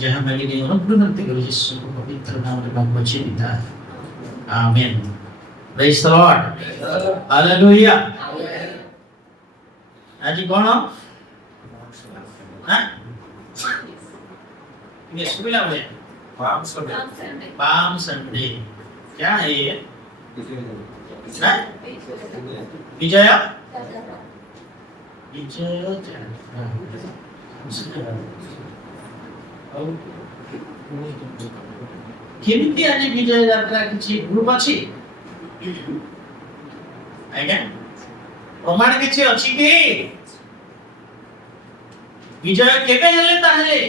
ଯାହା ମାଗିଲେ ଅନୁଗ୍ରହ କରି ଯୀଶୁଙ୍କ ପବିତ୍ର ନାମରେ ମାଗୁଅଛି ପିତା। ଆମେନ୍। ପ୍ରେଜ୍ ଦ ଲର୍ଡ। ହାଲେଲୁୟା। ଆଜି କଣ? ये सुबिला हुए पाम संडे क्या है ये? विजय केमिति आज विजय यात्रा किछि ग्रुप अछि आज्ञा प्रमाण किछि अछि कि विजय केबे हेले ताहेले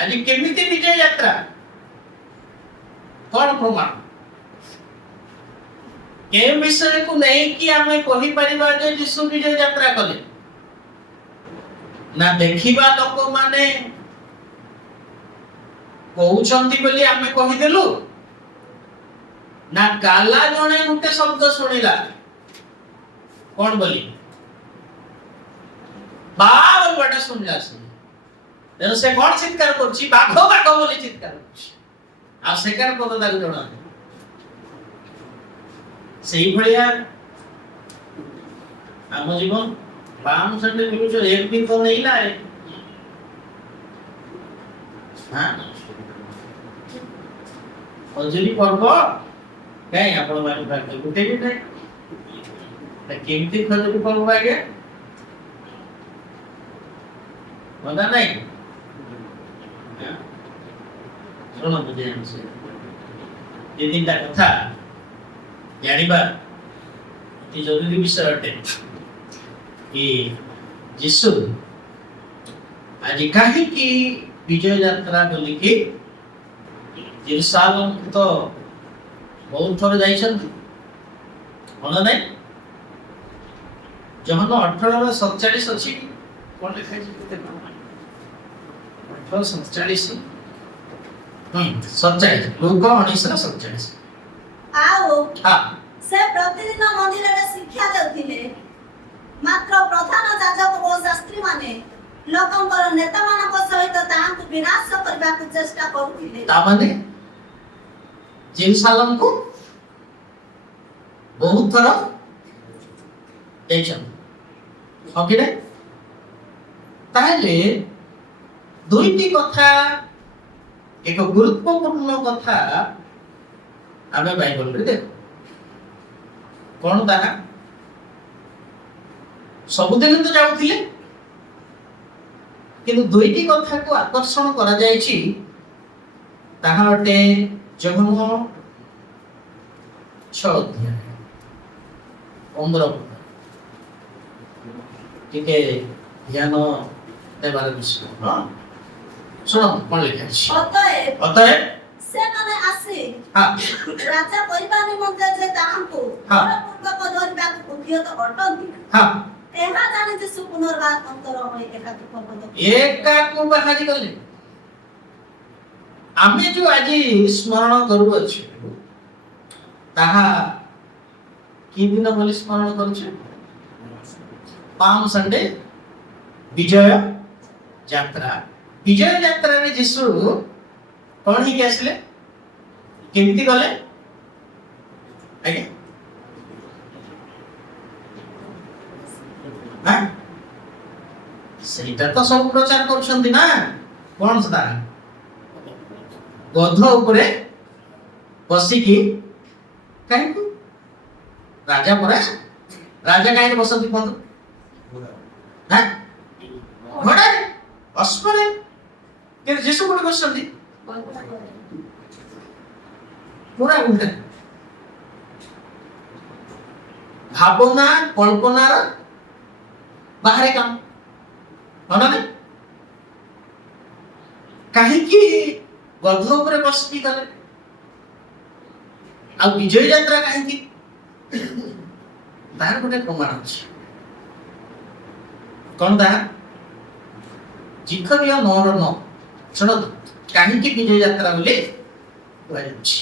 आज केमिति विजय यात्रा कौन प्रमाण के विषय को नहीं कि आमे कहि परिबा जे यीशु विजय यात्रा कले ना देखिबा लोक माने कहउछंती बोली आमे कहि देलु ना काला जणे गुटे शब्द सुनिला कौन बोली बाव बटा सुनला से तेणु से कौन चित्कार करछि बाघ बाघ बोली चित्कार करछि आ सेकार पद ताकु जणा सेही भलिया आम जीवन बाम संडे मिलुछ एक दिन तो नहीं लाए हां अजरी पर्व काई आपण माने प्राप्त गुटे भी नहीं त केमती खजरी पर्व आगे मजा नहीं सुनो मुझे हमसे ये तीन टा कथा जानिबा अति जरूरी विषय अटे कि यीशु आज काहे कि विजय यात्रा बोली कि यरूशलेम तो बहुत थोर जाइछन मन नहीं जहन 1847 अछि कोन लिखै छै कते 1847 47 लोक 1947 आओ हां से प्रतिदिन मंदिर रे शिक्षा देउथिले मात्र प्रधान याजक ओ शास्त्री माने लोकंकर नेता मानक सहित तांकु विनाश करबा को चेष्टा करूथिले ता माने यरूशलेम को बहुत थोर जाइछन ओके ने ताहले दुईटी कथा एक गुरुत्वपूर्ण कथा आमे बाइबल रे देखो कोन ताहा सबुदिन तो जाउथिले किंतु दुईटी कथा को आकर्षण करा जायछि ताहा अटे जहन 6 अध्याय 15 ठीक है ध्यान देबार विषय हां सुनो कोन लिखा छै अतः से माने आसी हां राजा परिवार निमंत्रण जे तांकु पूर्वक धरबा को उद्यत अटंती हां एहा जाने जे पुनर्वार अंतर होय एका को बाहारी गले आमे जो आज स्मरण करू अछि ताहा की दिन बोली स्मरण करू छै पाम संडे विजय यात्रा रे यीशु कोन ही केसले केमिति गले आगे हां सेटा तो सब प्रचार करछंती ना कोन सदा गध ऊपर बसी की काहे को राजा परा राजा काहे बसंती कोन हां घोड़ा अस्परे के यीशु कोन बसंती पूरा उल्टा भावना कल्पना बाहर काम होना नहीं काहे कि गध ऊपर बसकी गले आ विजय यात्रा काहे कि तार गोटे प्रमाण अछि कोन दा जिखरिया नर न सुनो काहे कि विजय यात्रा बोले अछि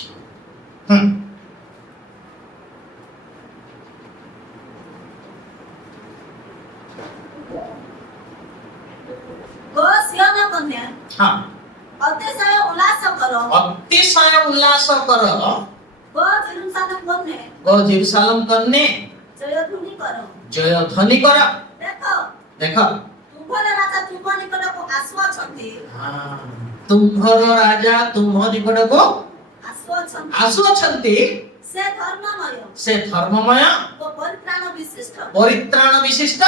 गो सियोन मन्य हाँ अतिशय उल्लास करो अतिशय उल्लास कर गो जेरूशलेम मन्य गो जेरूशलेम करने जयध्वनि करो जय ध्वनि कर देखो देख तुमर राजा तुम निकटକୁ ଆସୁଅଛନ୍ତି तुम्भर राजा तुम निकट को ଆସୁଅଛନ୍ତି आसुअछंती ସେ ଧର୍ମମୟ ଓ ପରିତ୍ରାଣ ବିଶିଷ୍ଟ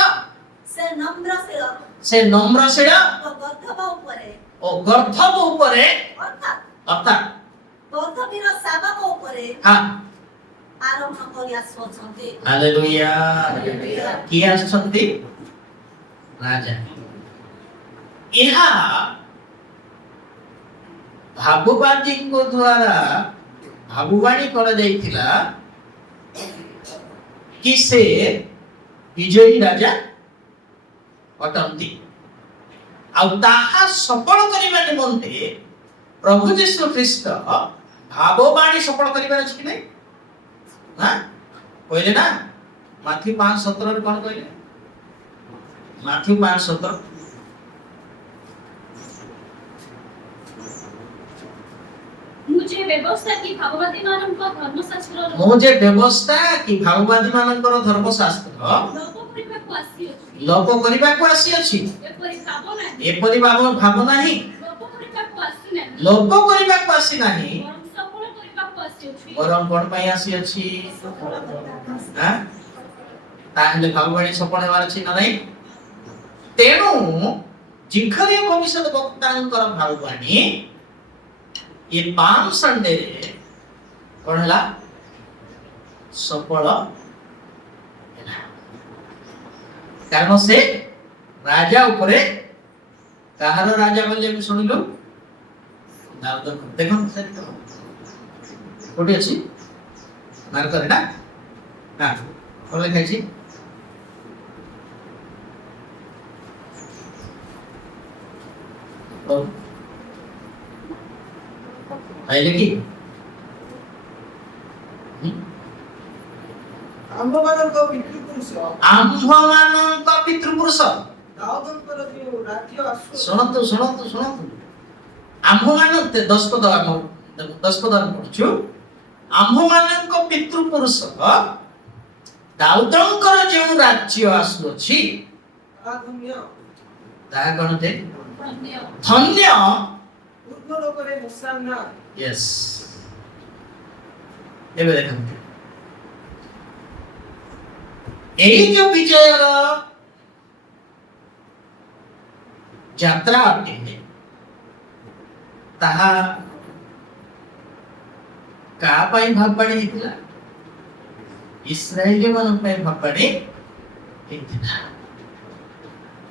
ସେ ନମ୍ରଶୀଳ ଓ ଗର୍ଦ୍ଧବ ଉପରେ ଅର୍ଥାତ୍ ଅର୍ଥାৎ ଗର୍ଦ୍ଧବୀର ଶାବକ ଉପରେ ହଁ ଆରୋହଣ କରି ଆସୁଅଛନ୍ତି ହାଲେଲୁୟା ହାଲେଲୁୟା। କିଏ ଆସୁଛନ୍ତି ରାଜା ଏହା ଭାବୁବାଦୀଙ୍କ ଦ୍ୱାରା ଭାବୁବାଣୀ କରାଯାଇଥିଲା कि से विजयी राजा अटंती आउ ताहा सफल करिबा निमंते प्रभु यीशु ख्रीस्त भाववाणी सफल करिबार अछि कि नै हां कहले ना माथी 5:17 रे कोन कहले माथी 5:17 मुझे व्यवस्था की भाववादी मानकर धर्मशास्त्र मुझे व्यवस्था की भाववादी मानकर धर्मशास्त्र लोप करिबाकू आसी अछि एपरि भाव नाही लोप करिबाकू आसी नाही बरम कोन पई आसी अछि हां ताहले भाववाणी सफल हेबार अछि ना नाही तेनु जिखरे भविष्यत वक्तांकर भाववाणी ये पाम संडे रे कोन हला सफल ହେଲା कारण से राजा ऊपरे कहार राजा बोले हम सुनिलु दाऊद देखो से कोठी अछि मार करे ना हां कोले खाइछि ओ आइले की आम्भମାନଙ୍କ ପିତୃପୁରୁଷ आम्भମାନଙ୍କ पितृपुरुष ଦାଉଦଙ୍କର ଯେଉଁ ରାଜ୍ୟ ଆସୁ ଶୁଣନ୍ତୁ ଆମ୍ଭମାନଙ୍କ 10 ପଦ ଆମେ ପଢୁଛୁ ଆମ୍ଭମାନଙ୍କ ପିତୃପୁରୁଷ ଦାଉଦଙ୍କର ଯେଉଁ ରାଜ୍ୟ ଆସୁଅଛି ତାହା କଣ ଯେ ଧନ୍ୟ ପୂର୍ବ ଲୋକରେ ମୁସାନ୍ନା यस ଏବେ ଦେଖନ୍ତୁ ଏଇ ଯୋଉ ବିଜୟର ଯାତ୍ରା ଅଟେ ତାହା କା ପାଇଁ ଭାବବାଣୀ ହେଇଥିଲା ଇସ୍ରାଏଲୀ ମାନଙ୍କ ପାଇଁ ଭାବବାଣୀ ହେଇଥିଲା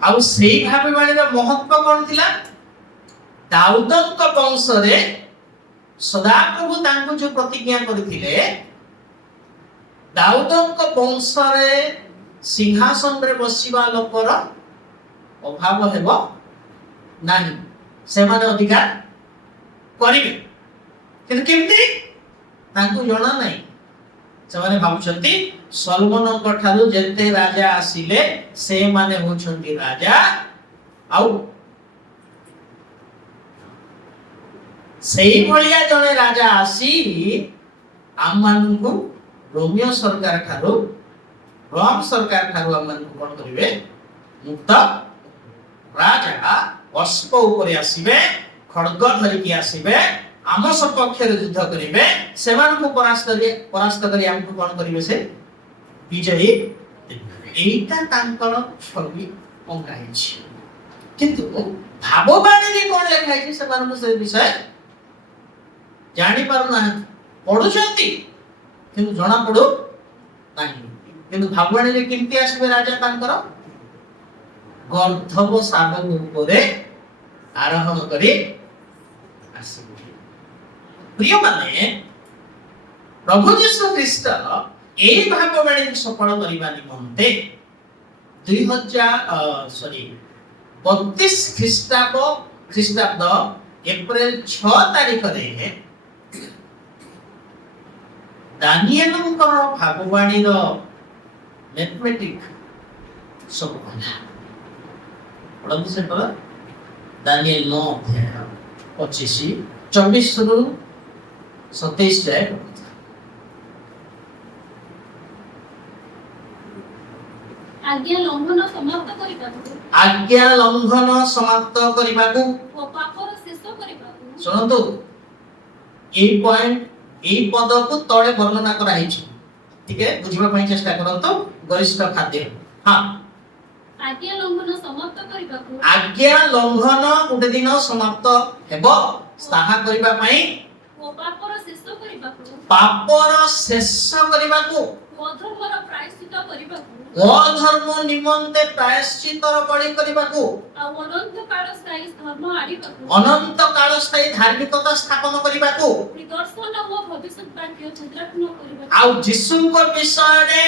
ଆଉ ସେଇ ଭାବବାଣୀର ମହତ୍ଵ କଣ ଥିଲା ଦାଉଦଙ୍କ ବଂଶରେ ସଦାପ୍ରଭୁ ତାଙ୍କୁ ଯୋଉ ପ୍ରତିଜ୍ଞା କରିଥିଲେ ଦାଉଦଙ୍କ ବଂଶରେ ସିଂହାସନରେ ବସିବା ଲୋକର ଅଭାବ ହେବ ନାହିଁ ସେମାନେ ଅଧିକାର କରିବେ କିନ୍ତୁ କେମିତି ତାଙ୍କୁ ଜଣା ନାହିଁ ସେମାନେ ଭାବୁଛନ୍ତି ସଲୋମନଙ୍କ ଠାରୁ ଯେତେ ରାଜା ଆସିଲେ ସେମାନେ ହେଉଛନ୍ତି ରାଜା ଆଉ ସେଇ ଭଳିଆ ଜଣେ ରାଜା ଆସି ଆମମାନଙ୍କୁ ରୋମିଓ ସରକାର ଠାରୁ ରୋମ ସରକାର ଠାରୁ ଆମମାନଙ୍କୁ କଣ କରିବେ ମୁକ୍ତ ରାଜା ଅଶ୍ବ ଉପରେ ଆସିବେ ଖଡ୍ଗ ଧରିକି ଆସିବେ ଆମ ସପକ୍ଷରେ ଯୁଦ୍ଧ କରିବେ ସେମାନଙ୍କୁ ପରାସ୍ତ କରି ଆମକୁ କଣ କରିବେ ସେ ବିଜୟୀ ଏଇଟା ତାଙ୍କର ଛବି ଅଙ୍କା ହେଇଛି କିନ୍ତୁ ଭାବବାଣୀରେ କଣ ଲେଖା ହେଇଛି ସେମାନଙ୍କୁ ସେ ବିଷୟ जानी पारु ना पढुचंती किंतु जणा पडु नाही किंतु भागवाणी रे किंती आसीबे राजा तांकर गर्धब सागक ऊपरे आरोहण करी आसीबे प्रिय माने प्रभु यीशु ख्रीस्त एई भागवाणी सफल करिबा निमंते 32 ख्रीष्टाब्द एप्रिल 6 तारिख रे दानिएलଙ୍କର ଭାଗବାଣୀର ମ୍ୟାଥମେଟିକ୍ ସବୁ ହେଲା ପଢନ୍ତୁ ସେ ପଦ ଦାନିଏଲ 9 ଅଧ୍ୟାୟ 25 24 ରୁ 27 ଯାଏ। ଆଜ୍ଞା ଲଙ୍ଘନ ସମାପ୍ତ କରିବାକୁ ଆଜ୍ଞା ଲଙ୍ଘନ ସମାପ୍ତ କରିବାକୁ। ଓ ପାପର ଶେଷ କରିବାକୁ ଶୁଣନ୍ତୁ, এই পয়েন্ট এই পদକୁ ତଳେ ବର୍ଣ୍ଣନା କରାଯାଇଛି। ଟିକେ ବୁଝିବା ପାଇଁ ଚେଷ୍ଟା କରନ୍ତୁ। ଗରିଷ୍ଠ ଖାଦ୍ୟ। ହଁ, ଆଜ୍ଞା ଲଙ୍ଘନ ସମାପ୍ତ କରିବାକୁ ଆଜ୍ଞା ଲଙ୍ଘନ ଗୋଟେ ଦିନ ସମାପ୍ତ ହେବ। ତାହା କରିବା ପାଇଁ, ଓ ପାପର ଶେଷ କରିବାକୁ ପାପର ଶେଷ କରିବାକୁ, ଅଧର୍ମର ପ୍ରାୟଶ୍ଚିତ କରିବାକୁ ଅଧର୍ମ ନିମନ୍ତେ ପ୍ରାୟଶ୍ଚିତର ବଳି କରିବାକୁ, ଆଉ ଅନନ୍ତ କାଳ ସ୍ଥାୟୀ ଧର୍ମ ଆଣିବାକୁ ଅନନ୍ତ କାଳ ସ୍ଥାୟୀ ଧାର୍ମିକତା ସ୍ଥାପନ କରିବାକୁ, ଦର୍ଶନ ଓ ଭବିଷ୍ୟତ ବାକ୍ୟ ଚିତ୍ରାଙ୍କନ କରିବାକୁ ଆଉ ଯୀଶୁଙ୍କ ବିଷୟରେ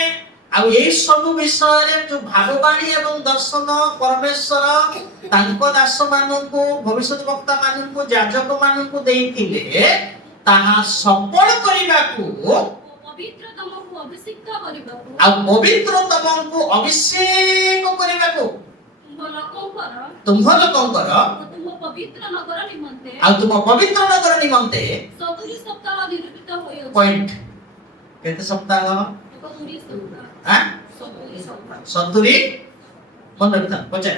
ଆଉ ଏଇ ସବୁ ବିଷୟରେ ଯୋଉ ଭାବବାଣୀ ଏବଂ ଦର୍ଶନ ପରମେଶ୍ୱର ତାଙ୍କ ଦାସ ମାନଙ୍କୁ, ଭବିଷ୍ୟତ ବକ୍ତା ମାନଙ୍କୁ, ଯାଜକ ମାନଙ୍କୁ ଦେଇଥିଲେ, ତାହା ସଫଳ କରିବାକୁ ଓ ପବିତ୍ରତମକୁ ଅଭିଷିକ୍ତ କରିବାକୁ ଆଉ ପବିତ୍ରତମଙ୍କୁ ଅଭିଷେକ କରିବାକୁ ତୁମ ଲୋକଙ୍କର ତୁମ୍ଭ ଲୋକଙ୍କର ଓ ତୁମ ପବିତ୍ର ନଗର ନିମନ୍ତେ ଆଉ ତୁମ ପବିତ୍ର ନଗର ନିମନ୍ତେ 70 ସପ୍ତାହ ନିରୂପିତ ହୋଇଅଛି। ପଏଣ୍ଟ କେତେ ସପ୍ତାହ? 70 ସପ୍ତାହ ଆଁ 70 ସପ୍ତାହ 70 ମନେ ରଖିଥା ପଚାର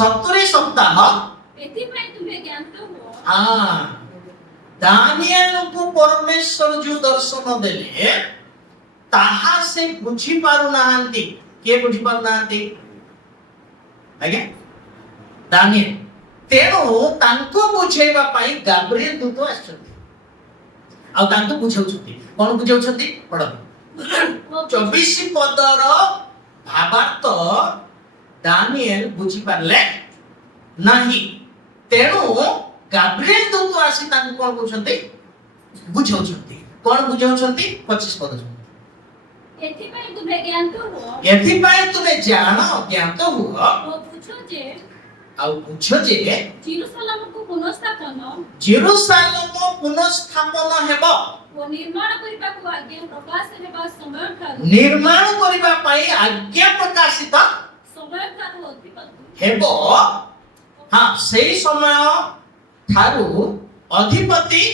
70 ସପ୍ତାହ। ଏଥିପାଇଁ ତୁମେ ଜ୍ଞାତ ହୁଅ ଦାନିଏଲଙ୍କୁ ପରମେଶ୍ୱର ଯୋଉ ଦର୍ଶନ ଦେଲେ ତାହା ସେ ବୁଝି ପାରୁନାହାନ୍ତି। କିଏ ବୁଝି ପାରୁନାହାନ୍ତି? ଆଜ୍ଞା ଦାନିଏଲ। ତେଣୁ ତାଙ୍କୁ ବୁଝେଇବା ପାଇଁ ଗାବ୍ରିଏଲ ଦୂତ ଆସିଛନ୍ତି ଆଉ ତାଙ୍କୁ ବୁଝାଉଛନ୍ତି। କଣ ବୁଝାଉଛନ୍ତି? ପଢ 24 ପଦର ଭାବାର୍ଥ ଦାନିଏଲ ବୁଝିପାରିଲେ ନାହିଁ। ତେଣୁ ଗାବ୍ରିଏଲ ଦୂତ ଆସି ତାଙ୍କୁ କଣ କରୁଛନ୍ତି? ବୁଝାଉଛନ୍ତି। କଣ ବୁଝାଉଛନ୍ତି? 25 ପଦ। ଏଥିପାଇଁ ତୁମେ ଜ୍ଞାତ ହୁଅ ଏଥିପାଇଁ ତୁମେ ଜାଣ, ଜ୍ଞାତ ହୁଅ ଓ ବୁଝ ଯେ ଆଉ ବୁଝ ଯେ ଜେରୁସାଲେମକୁ ପୁନଃସ୍ଥାପନ ଜେରୁସାଲେମ ପୁନଃସ୍ଥାପନ ହେବ। ଓ ନିର୍ମାଣ କରିବାକୁ ଆଜ୍ଞା ପ୍ରକାଶ ହେବା ସମୟଠାରୁ ନିର୍ମାଣ କରିବା ପାଇଁ ଆଜ୍ଞା ପ୍ରକାଶିତ ଅଧିକ ହେବ। ହଁ, ସେଇ ସମୟ ଠାରୁ ଅଧିପତି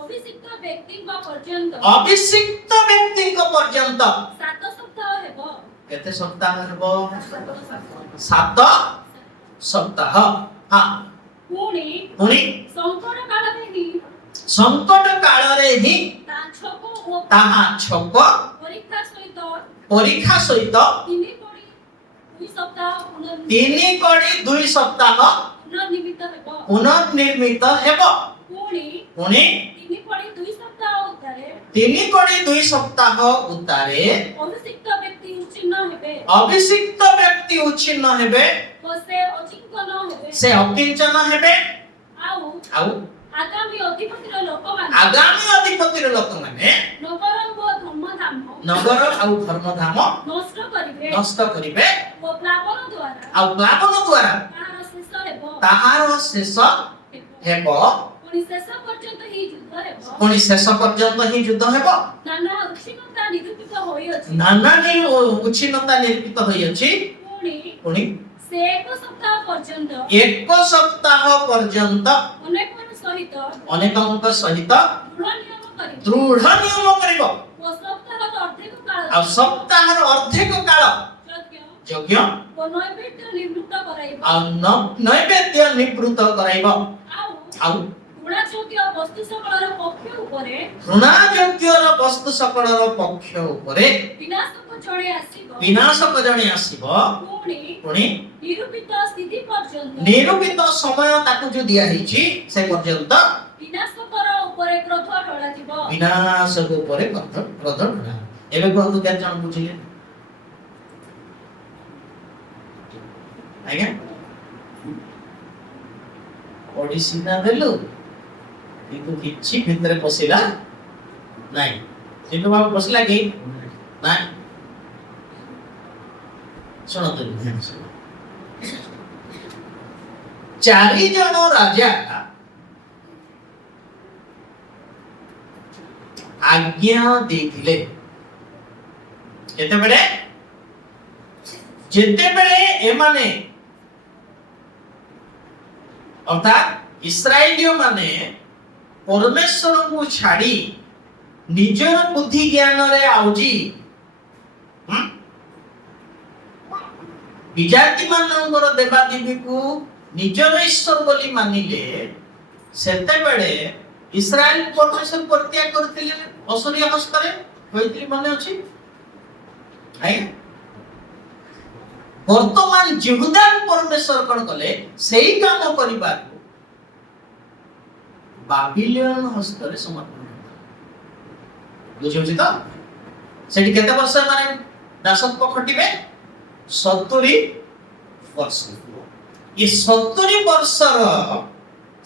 ଅଭିଷିକ୍ତ ବ୍ୟକ୍ତିଙ୍କ ପର୍ଯ୍ୟନ୍ତ ଅଭିଷିକ୍ତ ବ୍ୟକ୍ତିଙ୍କ ପର୍ଯ୍ୟନ୍ତ 7 ସପ୍ତାହ ହେବ। କେତେ ସପ୍ତାହ ହେବ? 7 ସପ୍ତାହ। ହଁ, ପୁଣି ସଂକଟ କାଳରେ ହିଁ ତାହା ଛକ ପରୀକ୍ଷା ସହିତ 3 କଡ଼ି 2 ସପ୍ତାହ ପୁନର୍ନିର୍ମିତ ହେବ। ପୁଣି 3 କଡ଼ି 2 ସପ୍ତାହ ଉତ୍ତାରେ ଅଭିଷିକ୍ତ ବ୍ୟକ୍ତି ଉଚ୍ଛିନ୍ନ ହେବେ। ସେ ଅକିଞ୍ଚନ ହେବେ। ଆଉ ଆଗାମୀ ଅଧିପତିର ଲୋକମାନେ ନଗର ଓ ଧର୍ମଧାମ ନଗର ଆଉ ଧର୍ମଧାମ ନଷ୍ଟ କରିବେ ଓ ଓ ପ୍ଲାବନ ଦ୍ୱାରା ଆଉ ପ୍ଲାବନ ଦ୍ୱାରା ତାହାର ଶେଷ ତାହାର ଶେଷ ହେବ। ହେବ। ପୁଣି ଶେଷ ପର୍ଯ୍ୟନ୍ତ ହିଁ ଯୁଦ୍ଧ ହେବ। ପୁଣି ଶେଷ ପର୍ଯ୍ୟନ୍ତ ହିଁ ଯୁଦ୍ଧ ହେବ। ନାନା ଉଚ୍ଛିନ୍ନତା ନିରୂପିତ ହୋଇଅଛି। ନାନା ଉଚ୍ଛିନ୍ନତା ନିରୂପିତ ହୋଇଅଛି। ପୁଣି ସେ 1 ସପ୍ତାହ ପର୍ଯ୍ୟନ୍ତ 1 ସପ୍ତାହ ପର୍ଯ୍ୟନ୍ତ ଅନେକଙ୍କ ସହିତ ଦୃଢ ନିୟମ କରିବ। ଆଉ ସପ୍ତାହର ଅର୍ଧେକ କାଳ ଯଜ୍ଞ ଆଉ ନୈବେଦ୍ୟ ନିବୃତ୍ତ କରାଇବ। ଆଉ ଘୃଣାଯୋଗ୍ୟର ବସ୍ତୁ ସକଳର ପକ୍ଷ ଉପରେ ବିନାଶକ ଜଣେ ଆସିବ। ପୁଣି ନିରୂପିତ ସମୟ ତାକୁ ଯୋଉ ଦିଆ ହେଇଛି ସେ ପର୍ଯ୍ୟନ୍ତ ବିନାଶକ ଉପରେ କ୍ରୋଧ ଢଳାଯିବ। ଏବେ କୁହନ୍ତୁ କେତେ ଜଣ ବୁଝିଲେ? ଆଜ୍ଞା ଓଡିଶୀ ନା ଦେଲୁ କିନ୍ତୁ କିଛି ଭିତରେ ପଶିଲା ନାଇଁ। କିନ୍ତୁ ବାବୁ ପଶିଲା କି ନାଇଁ? ଶୁଣନ୍ତୁ, 4 ଜଣ ରାଜା ଆଜ୍ଞା ଦେଇଥିଲେ। ଯେତେବେଳେ ଏମାନେ अर्थात इस्राएलियों माने परमेश्वर को छाड़ी निजर बुद्धि ज्ञान रे आउजी विजाति मानकर देवादेवी को निजर ईश्वर बोली मानिले सेते बेले इस्राएल परमेश्वर परित्याग करथिले असुरिया हस्तरे होइतली माने अछि आइ वर्तमान यहूदा परमेश्वर कोन कले सेही काम करिबा बाबिलोन हस्तरे समर्पण बुझियो तो सेठी केते वर्ष माने दासत्व खटिबे 70 वर्ष ये 70 वर्षर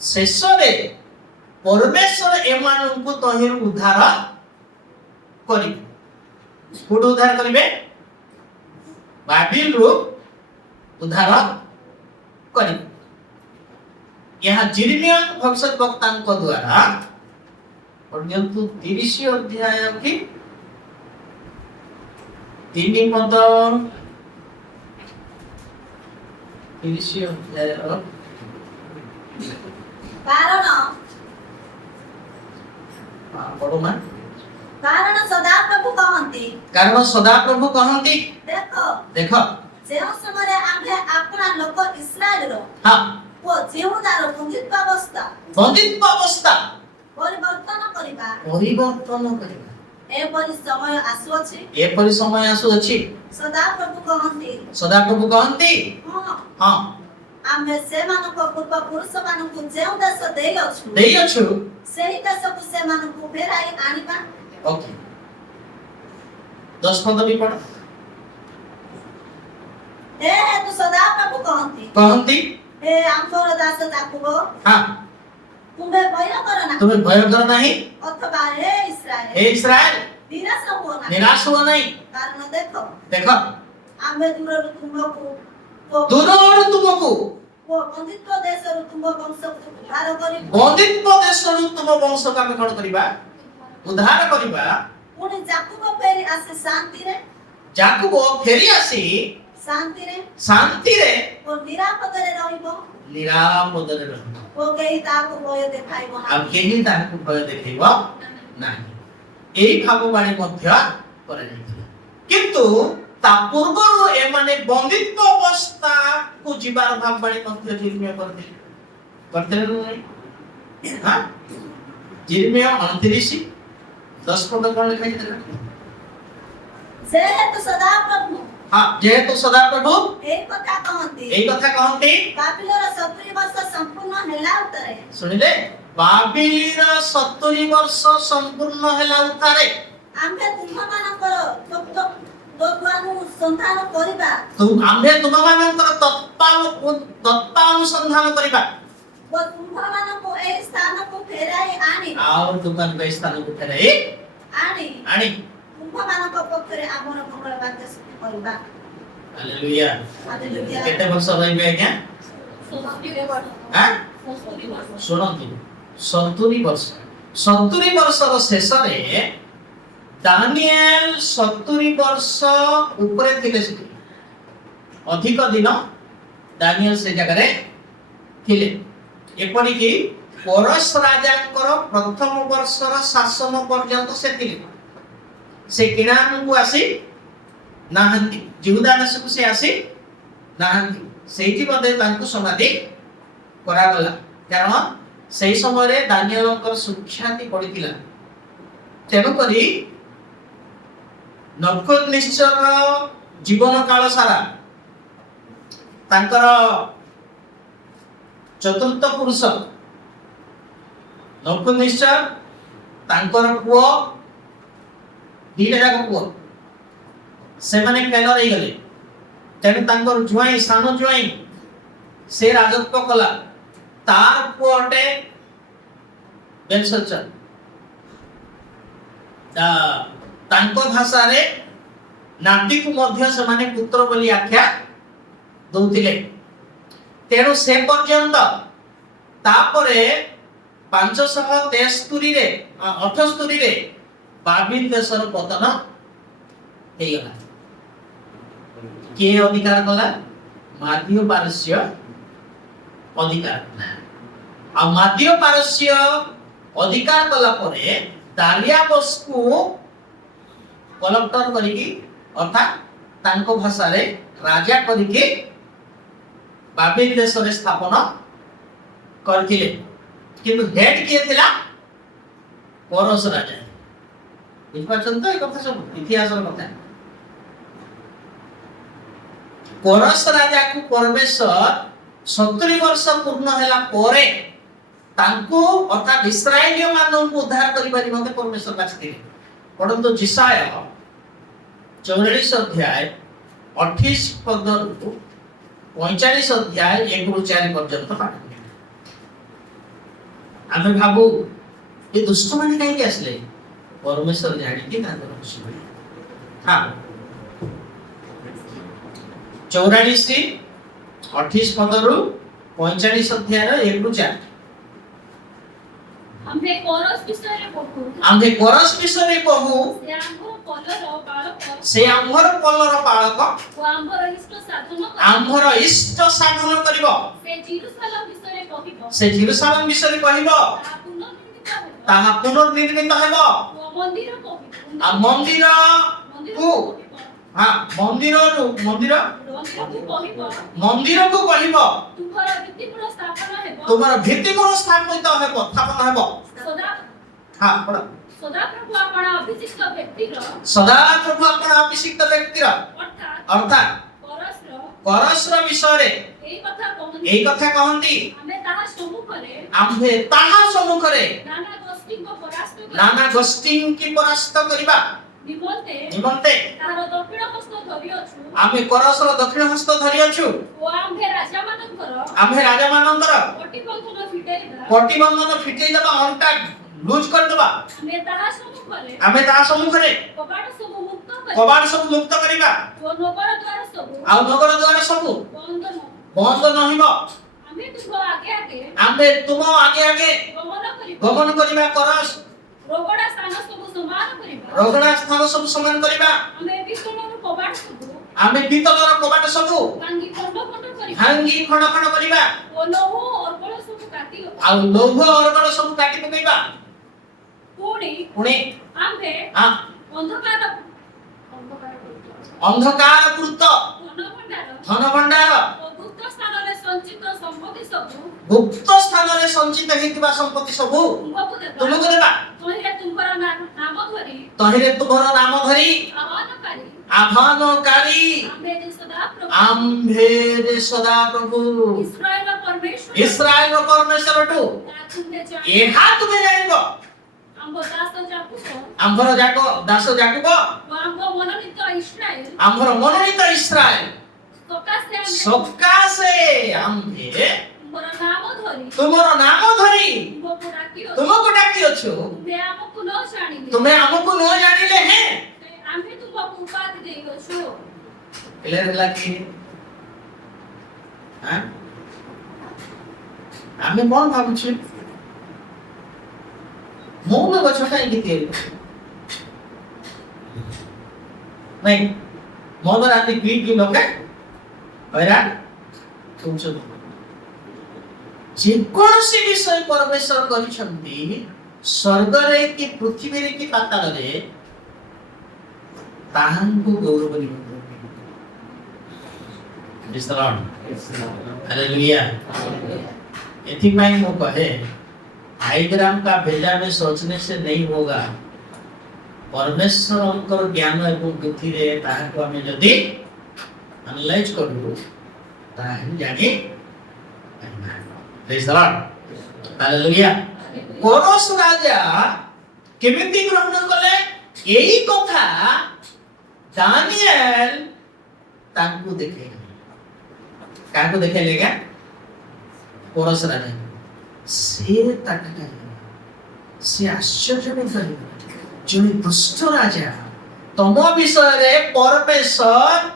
शेष रे परमेश्वर एमानंकु तहिर उद्धार करिबे कोड उद्धार करिबे बाबिल रु उद्धार करिबे यहाँ जिर्मिया भविष्यत वक्ताଙ୍କ द्वारा पर्यंतु 30 अध्याय की 3 पद 30 अध्याय कारण पढोमा कारण सदा प्रभु कहंती देखो देखो ଯେଉଁ ସମୟରେ ଆମେ ଆପଣା ଲୋକ ଇସ୍ରାଏଲର हां ଓ ଯେଉଁଦାର बंदित्व अवस्था ପରିବର୍ତ୍ତନ କରିବା परिवर्तन करिबा ଏପରି ସମୟ ଆସୁଅଛି एपरि समय आसुअछि ସଦା ପ୍ରଭୁ କହନ୍ତି ହଁ ହଁ ଆମେ ସେମାନଙ୍କ ପୂର୍ବ ପୁରୁଷମାନଙ୍କୁ ଯେଉଁ ଦେଶ ଦେଇଅଛୁ ଦେଇଅଛୁ ସେହି ଦେଶକୁ ସେମାନଙ୍କୁ ଫେରାଇ ଆଣିବା ओके 10 पद भी पढ़ ଏ ହେତୁ ସଦା ପ୍ରଭୁ कहंती ଏ ଆମ୍ଭର ଦାସ ଯାକୁବ हां ତୁମେ ଭୟ କର ନା तुम्हें भय कर नहीं ଅଥବା ହେ हे इस्राएल ନିରାଶ ହୁଅ ନା निराश हुआ नहीं କାରଣ ଦେଖ देखो ଆମେ ଦୂରରୁ ତୁମକୁ दूर तुमको ଓ ବନ୍ଦିତ୍ୱ ଦେଶରୁ ତୁମ ବଂଶକୁ ଉଦ୍ଧାର କରିବୁ बंदित्व देशरु तुम वंश का हम कोन करिबा उद्धार करिबा ପୁଣି ଯାକୁବ ଫେରି ଆସେ ଶାନ୍ତିରେ जाकुब फेरी आसी शांति रे ଓ ନିରାପଦରେ ରହିବ निरापद रे रहबो ଓ କେହି ତାକୁ ଭୟ ଦେଖାଇବ ନାହିଁ अब केही ताकू भय देखैब नाही एई भागवाणी मध्य करे जाइथिला किंतु ता पूर्वरु ए माने बंदित्व अवस्था को जीवार भागवाणी मध्य जिर्मिया करते नहीं हां जिर्मिया 29 10 पद कोन लिखाई देला ସେ ହେତୁ ସଦା ପ୍ରଭୁ हां जेहेतु सदा प्रभु ଏଇ କଥା କହନ୍ତି एई कथा कहंती ବାବିଲର 70 ବର୍ଷ ସମ୍ପୂର୍ଣ୍ଣ ହେଲା ଉତ୍ତରେ सुनिले बाबिलीर 70 वर्ष संपूर्ण ହେଲା उतारे ଆମ୍ଭେ ତୁମମାନଙ୍କର ତତ୍ତ୍ୱ ସନ୍ଧାନ କରିବା तुम आम्भे तुमମାନଙ୍କର तत्त्वानुसंधान करिबा ଓ ତୁମମାନଙ୍କୁ ଏହି ସ୍ଥାନକୁ ଫେରାଇ ଆଣି और दुकान के स्थान को फेराई ଆଣି आनी ତୁମମାନଙ୍କ ପକ୍ଷରେ ଆମର ମଙ୍ଗଳ ବାକ୍ୟ ସିଦ୍ଧ କରିବା हालेलुया ହାଲେଲୁୟା केते वर्ष रहबे आज्ञा हां सुनंतु 70 वर्ष 70 वर्षर शेष रे दानिएल 70 वर्ष ऊपर थिले सिटी अधिक दिन दानिएल से जगह रे थिले एपरि कि परस राजांकर प्रथम वर्षर शासन पर्यंत से थिले से किनान को आसी नाहंती यहूदा देश को से आसी नाहंती सेठी बदे तांको समाधि करा गला कारण सेही समय रे दानिएलकर सुख्याति पडितिला तेनु करी नबुकदनेस्सर जीवन काल सारा तांकर चतुर्थ पुरुष नबुकदनेस्सर तांकर पुओ दीटा जाक पुओ से माने फेलर हे गले तेनु तांकर जुआई सानो जुआई से राजत्व कला तार पुओटे बेलशच्चर तांको भाषा रे नाती को मध्य से माने पुत्र बोली आख्या दउतिले तेरो से पर्यंत तापरे 573 रे 78 रे बाबिल देशर पतन हे गला के अधिकार कला माध्यु पारस्य अधिकार आ मध्य पारस्य अधिकार कला परे दारियाबस को कलेक्टर करिकी अर्थात तांको भाषा रे राजा करिकी बाबिल देश रे स्थापन करथिले किंतु हेड किए थिला कोरस राजा बुझिपाछन तो ए कथा सब इतिहास रो कथा कोरस राजा को परमेश्वर 70 वर्ष पूर्ण होला परे तांको अर्थात इस्राएलियो मानन को उद्धार करि पारि मते परमेश्वर बाछिथिले परंतु जिसाया 44 अध्याय 28 पद रु 45 अध्याय 1 रु 4 पर्यंत पाठ आमे भाबू ये दुष्ट माने काहे के आसले परमेश्वर जानि कि तांको खुशी हां 44 28 पद रु 45 अध्याय रो 1 रु 4 आम्हे कोरस विषय पढू आम्हे कोरस विषय कहू से आम्भर पलर बालक से आम्भर पलर बालक आम्भर इष्ट साधन करिवो से जेरूसालेम विषय कहइबो ताहा पुनर्निर्मित हेबो आ मंदिर को हां मंदिर को कहइबो तुम्हारा भित्तिपूर्ण स्थापित हेबो स्थापन हेबो हां पढ सदा प्रभु अपना अभिषिक्त व्यक्तिर अर्थात परस्पर विषय रे एई कथा कहंती आम्भे ताहा सम्मुख रे नाना गोष्ठी की परास्त करिबा निमंते आम्हे परस्पर दक्षिण हस्त धरि अछु आम्हे राजा मानंकर पटिबंधन फिटेई दबा अंटा लूज कर दबा आम्हे ताहा सम्मुख रे कबाड़ सब मुक्त करिबा आ नगर द्वार सब बंद नहिबो आम्हे तुम आगे आगे गमन करिबा करस रोगड़ा स्थान सब समान करिबा आम्हे भीतरर कबाड़ सब भांगी खंड खंड करिबा आ लोभ अरगड़ सब काटी पकइबा पुणे हां अंधकार कृत धन भंडार गुप्त स्थान रे संचित हेतिबा संपत्ति सब तुमको देबा तहिरे तुमर नाम धरि आह्वानकारी आम्भे रे सदा प्रभु इस्राएल परमेश्वर टू एहा तुमे जानिबो आम्भर जाको दास जाकुबो आम्भर मनोनीत इस्राएल सकासे आम्भे तुमर नाम धरि तुमको डाकी अछु तुमे हमको न जानिले हैं क्लियर होला कि हां आमे मन भाबुछु मौन गछ काई गीते नहीं मौन राती ग्रीक की लोके हैरान तुमसे जे कोनसी विषय परमेश्वर करिसंती स्वर्ग रे कि पृथ्वी रे कि पाताल रे ताहांको गौरव निमंत्रण हालेलुया एथि माई मो कहे हाईग्राम का भेजा में सोचने से नहीं होगा परमेश्वर अंकर ज्ञान एवं बुद्धि रे ताहा को हमें यदि एनालाइज करू ताहा जाने praise the Lord hallelujah chorus राजा केमिति ग्रहण कले एई कथा दानिएल तांकु देखे काको देखे लेगा कोरस राजा से ताका से आश्चर्य में करे जने दुष्ट राजा तम विषय रे परमेश्वर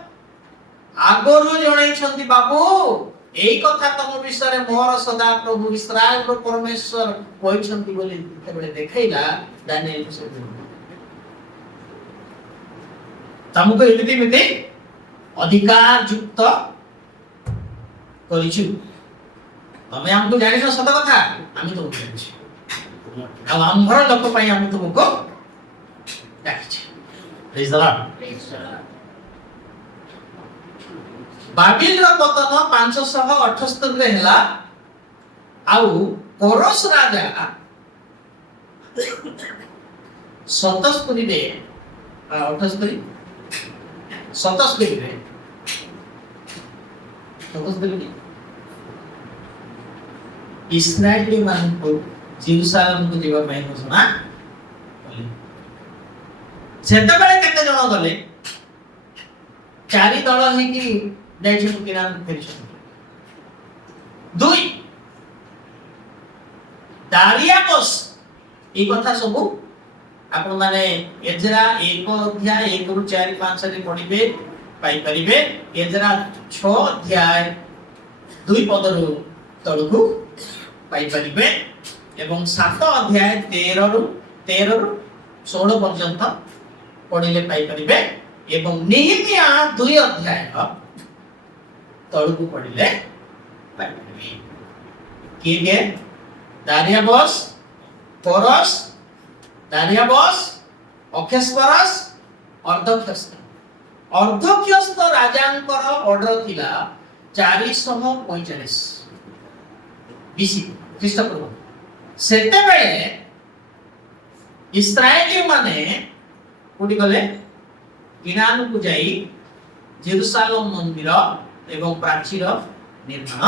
आगरु जणै छंती बाबू एई कथा तम विषय रे मोर सदा प्रभु इस्राएल रो परमेश्वर कोइ छंती बोली तेबे देखाइला दानिएल से तमको एमिति मिते अधिकार युक्त करिछु ତମେ ଆମକୁ ଜାଣିନ ସତ କଥା, ଆମେ ତୁମକୁ ଜାଣିଛୁ, ଆଉ ଆମ୍ଭର ଲୋକ ପାଇଁ ଆମେ ତୁମକୁ ଡାକିଛୁ। ପ୍ରେଜ୍ ଦ ଲର୍ଡ। ବାବିଲର ପତନ 578 ରେ ହେଲା, ଆଉ କୋରସ ରାଜା 77 ରେ 78 77 ରେ ଇସ୍ରାଏଲି ମାନଙ୍କୁ ଜେରୁସାଲେମକୁ ଯିବା ପାଇଁ ଘୋଷଣା କଲେ। ସେତେବେଳେ କେତେ ଜଣ ଗଲେ? 4 ଦଳ ହେଇକି ଯାଇଛନ୍ତି, କିରାନ ଫେରିଛନ୍ତି। 2 ଦାରିଆବସ୍, এই କଥା ସବୁ ଆପଣ ମାନେ ଏଜରା 1 ଅଧ୍ୟାୟ 1 ରୁ 4 5 ରେ ପଢିବେ, ପାଇପାରିବେ। ଏଜରା 6 ଅଧ୍ୟାୟ 2 ପଦରୁ ତଳକୁ ପାଇପାରିବେ, ଏବଂ 7 ଅଧ୍ୟାୟ 13 ରୁ 16 ପର୍ଯ୍ୟନ୍ତ ପଢିଲେ ପାଇପାରିବେ, ଏବଂ ନେହେମିୟା 2 ଅଧ୍ୟାୟ ତଳକୁ ପଢିଲେ ପାଇପାରିବେ। କିଏ? ଦାରିଆବସ୍, କୋରସ, ଦାରିଆବସ୍, ଅକ୍ଷେସ୍ୱରସ୍, ଅର୍ଦ୍ଧକ୍ଷସ୍ତ। ଅର୍ଦ୍ଧକ୍ଷସ୍ତ ରାଜାଙ୍କର ଅର୍ଡର ଥିଲା 445 BC ଖ୍ରୀଷ୍ଟପୂର୍ବ। ସେତେବେଳେ ଇସ୍ରାଏଲି ମାନେ କୋଉଠି ଗଲେ? କିରାନକୁ ଯାଇ ଜେରୁସାଲେମ ମନ୍ଦିର ଏବଂ ପ୍ରାଚୀର ନିର୍ମାଣ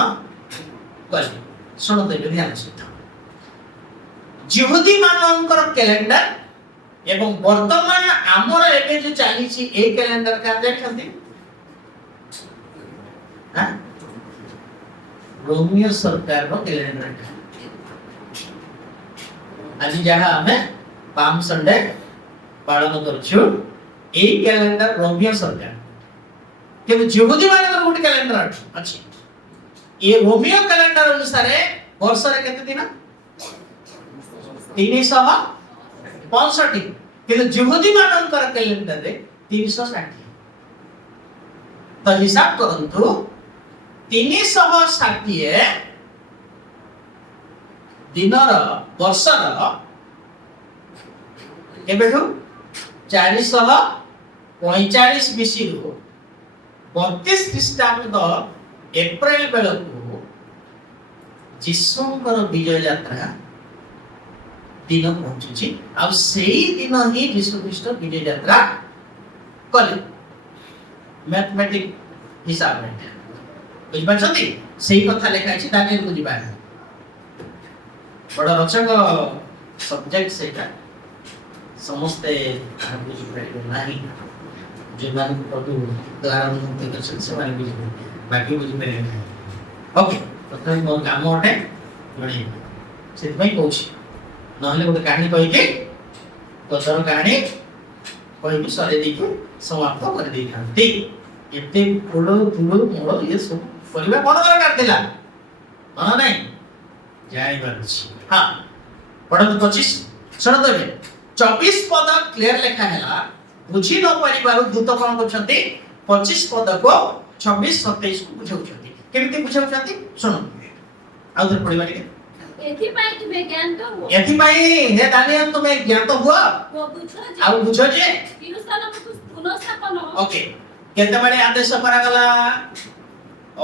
କଲେ। ଶୁଣନ୍ତୁ ଏବେ ଧ୍ୟାନ ସହିତ, ଜିହୁଦୀ ମାନଙ୍କର କ୍ୟାଲେଣ୍ଡର ଏବଂ ବର୍ତ୍ତମାନ ଆମର ଏବେ ଯୋଉ ଚାଲିଛି এই କ୍ୟାଲେଣ୍ଡର କାହା ଜାଣିଛନ୍ତି? ରୋମିଓ ସରକାରର କ୍ୟାଲେଣ୍ଡର। ଆଜି ଯାହା ଆମେ ପାମ୍ ସଣ୍ଡେ ପାଳନ କରୁଛୁ, এই କ୍ୟାଲେଣ୍ଡର ରୋମିଓ ସରକାର। କିନ୍ତୁ ଜିହୁଦୀ ମାନଙ୍କର ଗୋଟେ କ୍ୟାଲେଣ୍ଡର ଅଛି। ଏ ରୋମିଓ କ୍ୟାଲେଣ୍ଡର ଅନୁସାରେ ବର୍ଷରେ କେତେ ଦିନ? 365। କିନ୍ତୁ ଜିହୁଦୀ ମାନଙ୍କର କ୍ୟାଲେଣ୍ଡରରେ 360। ତ ହିସାବ କରନ୍ତୁ, 360 ଦିନର ବର୍ଷର କେବେଠୁ 445 BC ରୁ 32 ଖ୍ରୀଷ୍ଟାବ୍ଦ ଏପ୍ରିଲ ବେଳକୁ ଯୀଶୁଙ୍କର ବିଜୟ ଯାତ୍ରା ଦିନ ପହଞ୍ଚୁଛି, ଆଉ ସେଇ ଦିନ ହିଁ ଯୀଶୁ ଖ୍ରୀଷ୍ଟ ବିଜୟ ଯାତ୍ରା କଲେ। ମ୍ୟାଥମେଟିକ୍ ହିସାବରେ ବୁଝିପାରୁଛନ୍ତି? ସେଇ କଥା ଲେଖା ଅଛି ଦାନିଏଲକୁ ଯିବା। ବଡ଼ ରୋଚକ ସବଜେକ୍ଟ ସେଇଟା, ସମସ୍ତେ ବୁଝିପାରିବେ ନାହିଁ। ଯେଉଁମାନଙ୍କୁ ପ୍ରଭୁ ଦ୍ୱାର ଉନ୍ମୁକ୍ତ କରିଛନ୍ତି ସେମାନେ ବୁଝିପାରିବେ, ବାକି ବୁଝିପାରିବେ ନାହିଁ। ଓକେ, ତଥାପି ମୋର କାମ ଅଟେ ଜଣେଇବି, ସେଥିପାଇଁ କହୁଛି। ନହେଲେ ଗୋଟେ କାହାଣୀ କହିକି, ଗଦର କାହାଣୀ କହିକି ସରେଇ ଦେଇକି ସମାପ୍ତ କରିଦେଇଥାନ୍ତି। ଏତେ ଫୁଲ ଧୂଳ ମୂଳ ଇଏ ସବୁ କରିବା କଣ ଦରକାର ଥିଲା? ମନ ନାହିଁ, ଜାଣିପାରୁଛି। ହଁ, ପଢନ୍ତୁ 25। ଶୁଣନ୍ତୁ ଏବେ 24 ପଦ କ୍ଲିୟର ଲେଖା ହେଲା, ବୁଝି ନ ପାରିବାରୁ ଦୂତ କଣ କରୁଛନ୍ତି? 25 ପଦକୁ 26 27 କୁ ବୁଝାଉଛନ୍ତି। କେମିତି ବୁଝାଉଛନ୍ତି ଶୁଣନ୍ତୁ, ଆଉ ଥରେ ପଢିବା ଟିକେ। ଏଥିପାଇଁ ତୁମେ ଜ୍ଞାତ ହୁଅ। ଏଥିପାଇଁ ହେ ଦାନିଏଲ ତୁମେ ଜ୍ଞାତ ହୁଅ ଆଉ ବୁଝ ଯେ ୟେରୁସାଲେମକୁ ପୁନଃସ୍ଥାପନ। ଓକେ, କେତେବେଳେ ଆଦେଶ କରାଗଲା?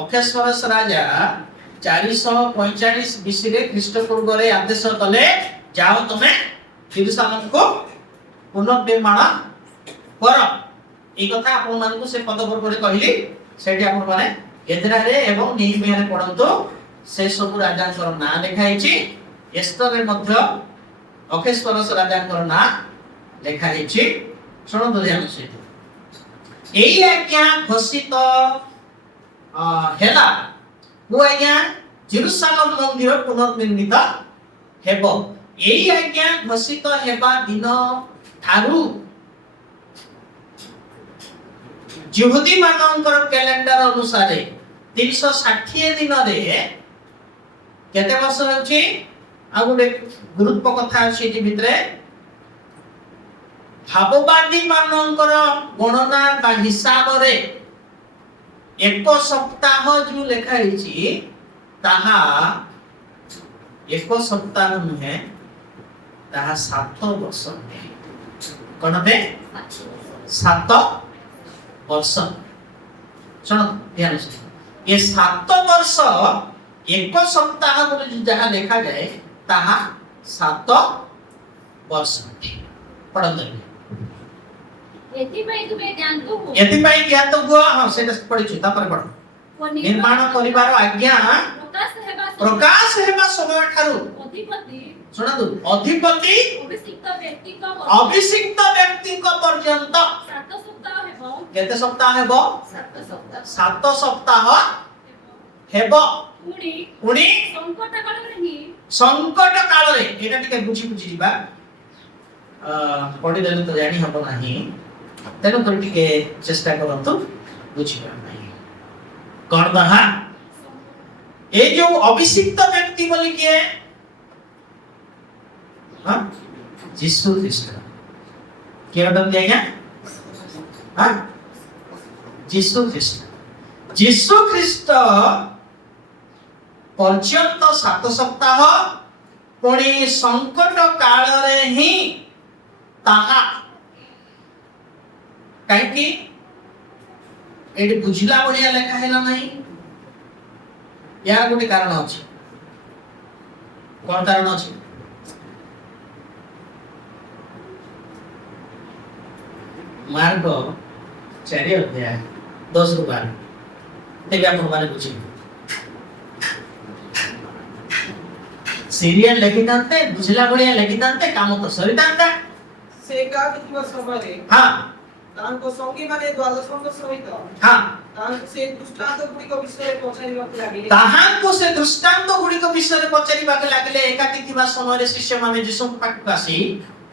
ଅକ୍ଷେଶ୍ୱରସ ରାଜା 445 BC ରେ ଖ୍ରୀଷ୍ଟପୂର୍ବରେ ଆଦେଶ କଲେ, ଯାଅ ତମେ ୟେରୁସାଲେମକୁ ପୁନର୍ନିର୍ମାଣ କର। এই କଥା ଆପଣମାନଙ୍କୁ ସେ ପଦ ପୂର୍ବରେ କହିଲି, ସେଠି ଆପଣମାନେ ଏଜରାରେ ଏବଂ ନେହେମିୟାରେ ପଢନ୍ତୁ। ସେ ସବୁ ରାଜାଙ୍କର ନାଁ ଲେଖା ହେଇଛି। ଏସ୍ତରରେ ମଧ୍ୟ ଅକ୍ଷେଶ୍ୱରସ ରାଜାଙ୍କର ନାଁ ଲେଖା ହେଇଛି। ଶୁଣନ୍ତୁ ଧ୍ୟାନ ସହିତ, ଏଇ ଆଜ୍ଞା ଘୋଷିତ ହେଲା ମୁଁ ଆଜ୍ଞା ଜେରୁସାଲେମ ମନ୍ଦିର ପୁନର୍ନିର୍ମିତ ହେବ। ଏଇ ଆଜ୍ଞା ଘୋଷିତ ହେବା ଦିନ ଠାରୁ ଜିହୁଦୀ ମାନଙ୍କର କ୍ୟାଲେଣ୍ଡର ଅନୁସାରେ 360 ଦିନରେ କେତେ ବର୍ଷ ହେଉଛି? ଆଉ ଗୋଟେ ଗୁରୁତ୍ୱ କଥା ଅଛି ଏଠି ଭିତରେ, ଭାବବାଦୀ ମାନଙ୍କର ଗଣନା ବା ହିସାବରେ 1 ସପ୍ତାହ ଯୋଉ ଲେଖା ହେଇଛି ତାହା एक सप्ताह नुहे ताहा 7 वर्ष कौन बे 7 वर्ष सुन ध्यान से ये 7 वर्ष एक सप्ताह जहाँ लिखा जाए ताहा 7 वर्ष पढ़ते ଏଥିପାଇଁ ତୁମେ ଜ୍ଞାନ ହୁଅ ଏଥିପାଇଁ ଜ୍ଞାତ ହୁଅ ହଁ ସେଟା ପଢିଛୁ ତାପରେ ପଢ ଓ ନିର୍ମାଣ କରିବାର ଆଜ୍ଞା ପ୍ରକାଶ ହେବା ସମୟ ଠାରୁ ଅଧିପତି ଶୁଣନ୍ତୁ ଅଧିପତି ଅଭିଷିକ୍ତ ବ୍ୟକ୍ତିଙ୍କ ପର୍ଯ୍ୟନ୍ତ 7 ସପ୍ତାହ ହେବ କେତେ ସପ୍ତାହ ହେବ 7 ସପ୍ତାହ 7 ସପ୍ତାହ ହେବ ପୁଣି ସଂକଟ କାଳରେ ହିଁ ସଂକଟ କାଳରେ ଏଟା ଟିକେ ବୁଝି ଯିବା ପଢିଦେଲେ ତ ଜାଣି ହବ ନାହିଁ ତେଣୁ କରି ଟିକେ ଚେଷ୍ଟା କରନ୍ତୁ ବୁଝିବା ପାଇଁ କଣ ତାହା ଏ ଯୋଉ ଅଭିଷିକ୍ତ ବ୍ୟକ୍ତି ବୋଲି କିଏ ହଁ ଯୀଶୁ ଖ୍ରୀଷ୍ଟ କିଏ ଅଟନ୍ତି ଆଜ୍ଞା ହଁ ଯୀଶୁ ଖ୍ରୀଷ୍ଟ ପର୍ଯ୍ୟନ୍ତ 7 ସପ୍ତାହ ପୁଣି ସଂକଟ କାଳରେ ହିଁ ତାହା କାହିଁକି ଏଠି ବୁଝିଲା ଭଳିଆ ଲେଖା ହେଲା ନାହିଁ यार गोटे कारण अछि कोन कारण अछि मार्ग 4 अध्याय 10 रु 12 तेबे आपण माने बुझी सीरियल लेखितांते बुझला भलिया लेखितांते काम तो सरितांता से एकाकी दिवस समय हां तांको संगी माने द्वादशंग सहित हां तांको से दृष्टांत गुडिक विषय पचारिबाक लागिले ताहांको से दृष्टांत गुडिक विषय पचारिबाक लागिले एकाकी थिबा समय रे शिष्य माने यीशु पाखु आसी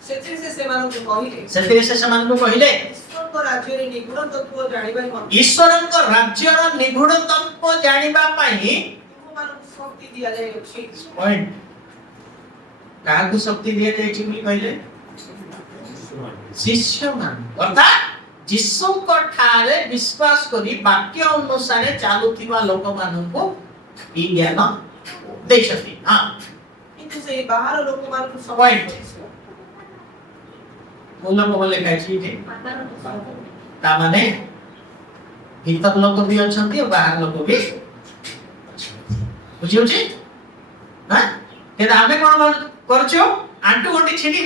सेति से सेमानन को कहिले सेतिरे से समान को कहिले ईश्वरको राज्य रे निगुण तत्व जानिबा निमंते ईश्वरଙ୍କ राज्यर निगुण तत्व जानिबा पई तुमମାନଙ୍କୁ शक्ति दिया जाय अछि पॉइंट काहकु शक्ति दिया जाय छी बोली कहले शिष्य मान अर्थात यीशुଙ୍କ ठारे विश्वास करी वाक्य अनुसार चालुथिबा लोक माननको ई ज्ञान देछथि हां किंतु से बाहर लोक माननको Point. बोला बोले कहछि जे ता माने भीतर लोक भी अछंती और बाहर लोक भी बुझियो छी हां केदा हमें कोन करछो आंटू गंटी छिटी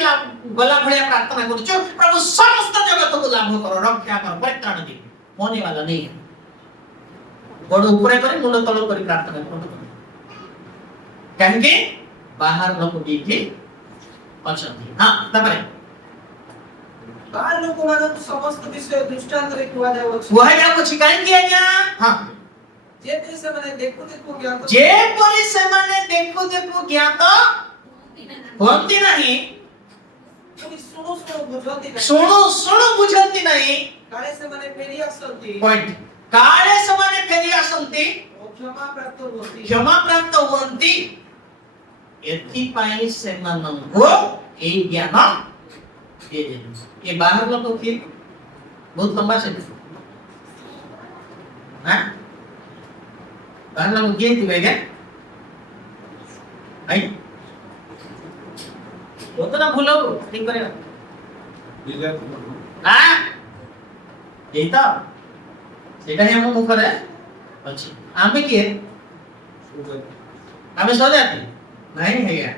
गला भलिया प्रार्थना करछो प्रभु समस्त जगत को लाभ करो रक्षा करो परित्राण दे होने वाला नहीं है बड़ ऊपर करे मुंड तळ करी प्रार्थना करो काहे बाहर लोक भी अछंती हां तबरे बाहर लोक माननको समस्त विषय दृष्टांत रे कुआ जाय अछि वह या कुछ काहे किया गया हां जे परि से माने देखु ज्ञान जे परि से माने देखु ज्ञात होंती नहीं सुनो बुझंती नहीं काले से माने फेरी आसंती पॉइंट काले से माने फेरी आसंती क्षमा प्राप्त हुअंती एथि पाई से माननको ए ज्ञान ये बाहर लोग की बहुत लंबा से हां बाहर लोग की थी बेगे आई उतना भूलो ठीक करेगा हां ये तो सेटा ही हम मुख रे अछि आमे के आमे सो जाती नहीं है यार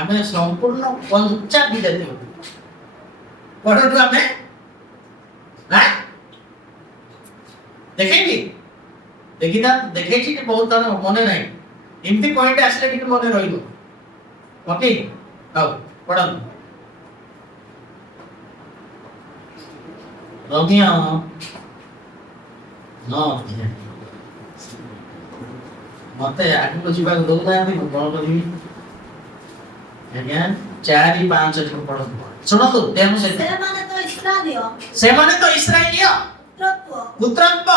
आमे संपूर्ण पंचा विदति पढ़ो आमे हां देखेंगे देखिना देखे छी कि बहुत तरह मने नहीं इमती पॉइंट आसले कि मने रहिलो ओके आओ पढ़ो रोमियो नो मते आगु जीवा दो ना हम कोन करी आज्ञा 4 5 जो पढ़ो सुनो तो ध्यान से से माने तो इस्राएलिया पुत्रत्व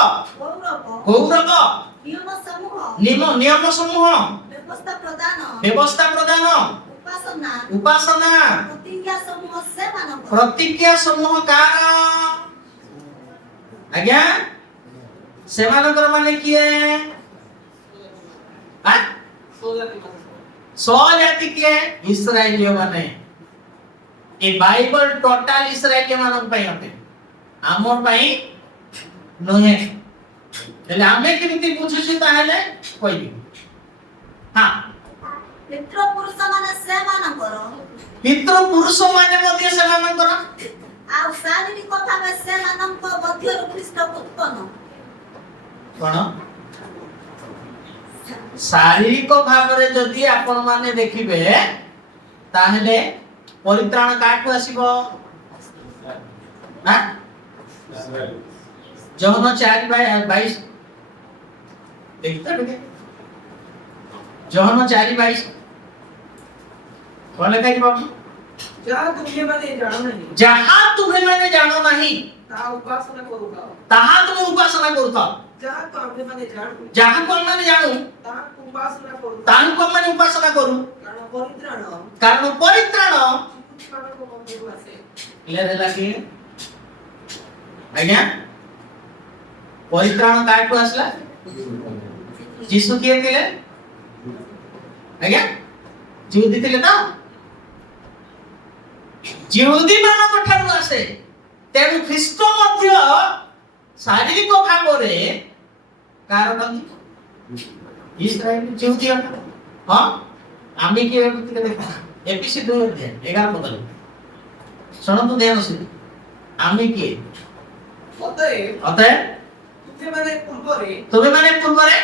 गौरव नियम समूह व्यवस्था प्रदान उपासना प्रतिज्ञा समूह कार आज्ञा से मानकर माने किए हां स्वजाति के इस्राएलियो माने ए बाइबल टोटल इस्राएलियो मानन पई होते आमर पई नहे એટલે અમે કેମିତି ବୁଝୁଛୁ ତାହେଲେ କହିବି ହଁ ପିତୃ ପୁରୁଷ ମାନେ ସେମାନଙ୍କର ପିତୃ ପୁରୁଷ ମାନେ ମଧ୍ୟ ସେମାନଙ୍କର ଆଉ ଶାରୀରିକ ଭାବେ ସେମାନଙ୍କ ମଧ୍ୟରୁ ଖ୍ରୀଷ୍ଟ ଉତ୍ପନ୍ନ କଣ ଶାରୀରିକ ଭାବରେ ଯଦି ଆପଣ ମାନେ ଦେଖିବେ ତାହେଲେ ପରିତ୍ରାଣ କାହାଠୁ ଆସିବ ହଁ ଯୌନ 4:22 देखता है जौन 4:22 कौन लिखा है बाबू जहाँ तुम्हें मैंने जानो नहीं जहां तुम्हें मैंने जानो नहीं ता उपासना करूँगा तहां तुम उपासना करूता जहाँ तुम्हें मैंने जानो जहां को मैंने जानू ता उपासना करूँगा तान को मैंने उपासना करू कारण परित्राण को मंदिर वासे क्लियर है कि आज्ञा परित्राण काटू आसला जीसु किए थिले आज्ञा जिहुदी थिले ना जिहुदी मानक ठारू आसे तेणु ख्रीष्ट मध्य शारीरिक भावरे कारण इस्राएल जिहुदी हां आम्ही के देखा एपीसी 2 अध्याय 11 पद सुनो तो ध्यान से आम्ही के अतः तुम्हें मैंने पूर्व रे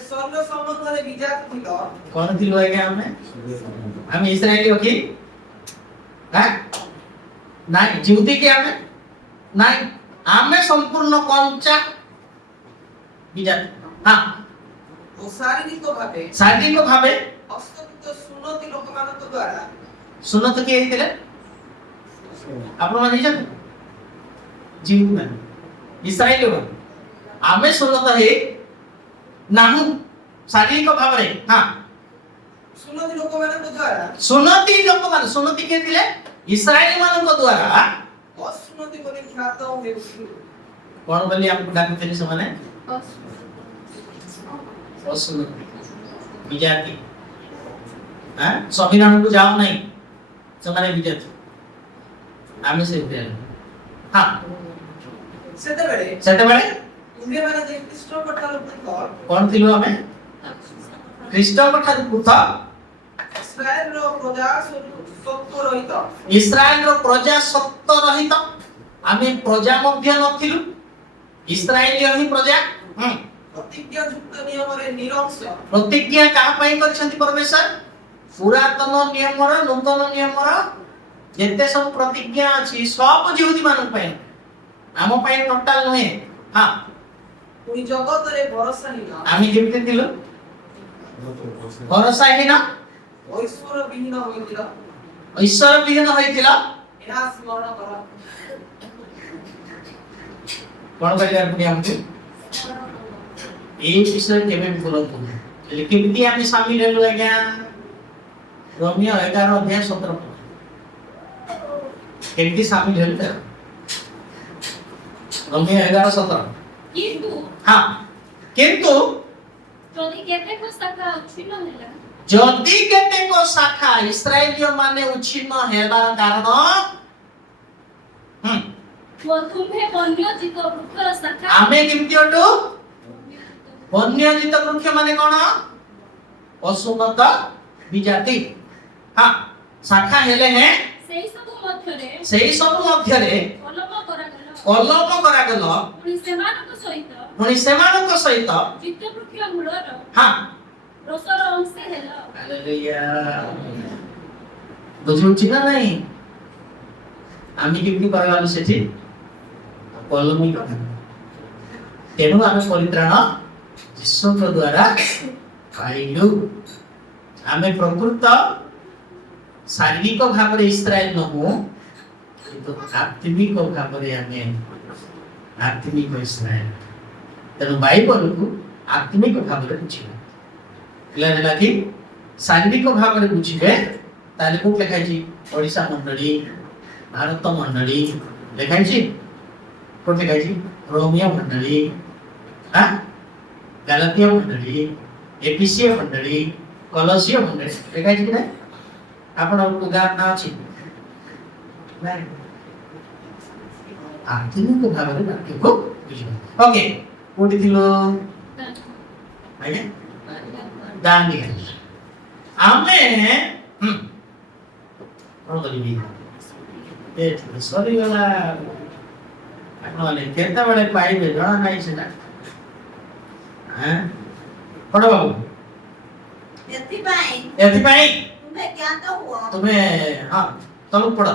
स्वर्ग संबंधरे विजात थिलो कौन थिलो आज्ञा हम इस्राएली की हां नहीं जिहुदी के हमें नहीं हमें संपूर्ण कंचा विजात हां शारीरिक भावे अस्तमित सुनति लोकमानक द्वारा सुनत के हेतिले आपण माने जात जिहुदी माने इस्राएली माने आमे सुनत हे नाहु शारीरिक भावरे हां सुनति लोकमानक द्वारा सुनति के थिले इस्राएली मानक द्वारा असुनति बोली ख्यात हेउछि कोन बोली आपको डाकते से माने असुनति विजाति हां संविधान को जाओ नहीं समाने विजाति आमे से हां सेते बेले तुमरे माने जे ख्रीष्ट पठार पृथक कोन थिलो हमें ख्रीष्ट पठार पृथक इस्राएल रो प्रजा सत्य रहित इस्राएल रो प्रजा सत्य रहित आमे प्रजा मध्य नथिलु इस्राएली ही प्रजा प्रतिज्ञा युक्त नियम रे निरंश प्रतिज्ञा कहा पई करछंती परमेश्वर पुरातन नियम रो नूतन नियम रो जेते सब प्रतिज्ञा अछि सब जिहुदी मानन पई आम पई टोटल नहे हां पुनी जगत रे भरोसा हिना आमी जेमते थिलु भरोसा हिना ईश्वर विहीन होइतिला ईश्वर विहीन होइतिला एहा स्मरण कर कोन करिया पुनी हमके ए विषय केबे भी बोलत नहीं केमती आमी शामिल हेलु आज्ञा रोमियो 11 अध्याय 17 केमती शामिल हेलु रोमियो 11:17 কিন্তু हां किंतु যদি কেতেক শাখা উচ্ছিন্ন হেলা जदि केतेक शाखा इस्राएलियो माने उच्छिन्न हेबार कारण तुम्हे बन्य जीव वृक्षर शाखा आमे केमती अटु वन्यजीत वृक्ष माने कोन असुन्नत विजाति हां शाखा हेले हैं সেই সব মধ্যরে सेही सब मध्यरे কলম করা গেল कलम পুনি সেমানক সহিত सहित জিত বৃক্ষ মূলর हां রসর অংশ হেল हालेलुया बुझुछि ना नहीं आमी केमती कहबालु सेठी कलमी कथा तेनु आमे परित्राण यीशु द्वारा पाइलु आमे प्रकृत शारीरिक भावरे इस्राएल नहु किंतु आत्मिक भावरे आमे आत्मिक इस्राएल तेनु बाइबल को आत्मिक भावरे बुझिबे क्लियर है कि शारीरिक भावरे बुझिबे ताले को लिखाइ छी ओडिसा मंडली भारत मंडली लिखाइ छी को लिखाइ छी रोमियो मंडली हां गलातिया मंडली एपीसी मंडली କଲସିୟ ମଣ୍ଡଳୀ ଦେଖାଇଛି କି ନାହିଁ ଆପଣଙ୍କ ଗାଁ ନାଁ ଅଛି ନାଇଁ ଆଧୁନିକ ଭାବରେ ବାକ୍ୟକୁ ବୁଝିବା ଓକେ କୋଉଠି ଥିଲୁ ଆଜ୍ଞା ଦାଣ୍ଡି ଆମେ କଣ କରିବି ସରିଗଲା ଆପଣମାନେ କେତେବେଳେ ପାଇବେ ଜଣା ନାହିଁ ସେଟା କଣ ବାବୁ ଏଥିପାଇଁ ତୁମେ ଜ୍ଞାତ ହୁଅ ତୁମେ ହଁ ତଳକୁ ପଢ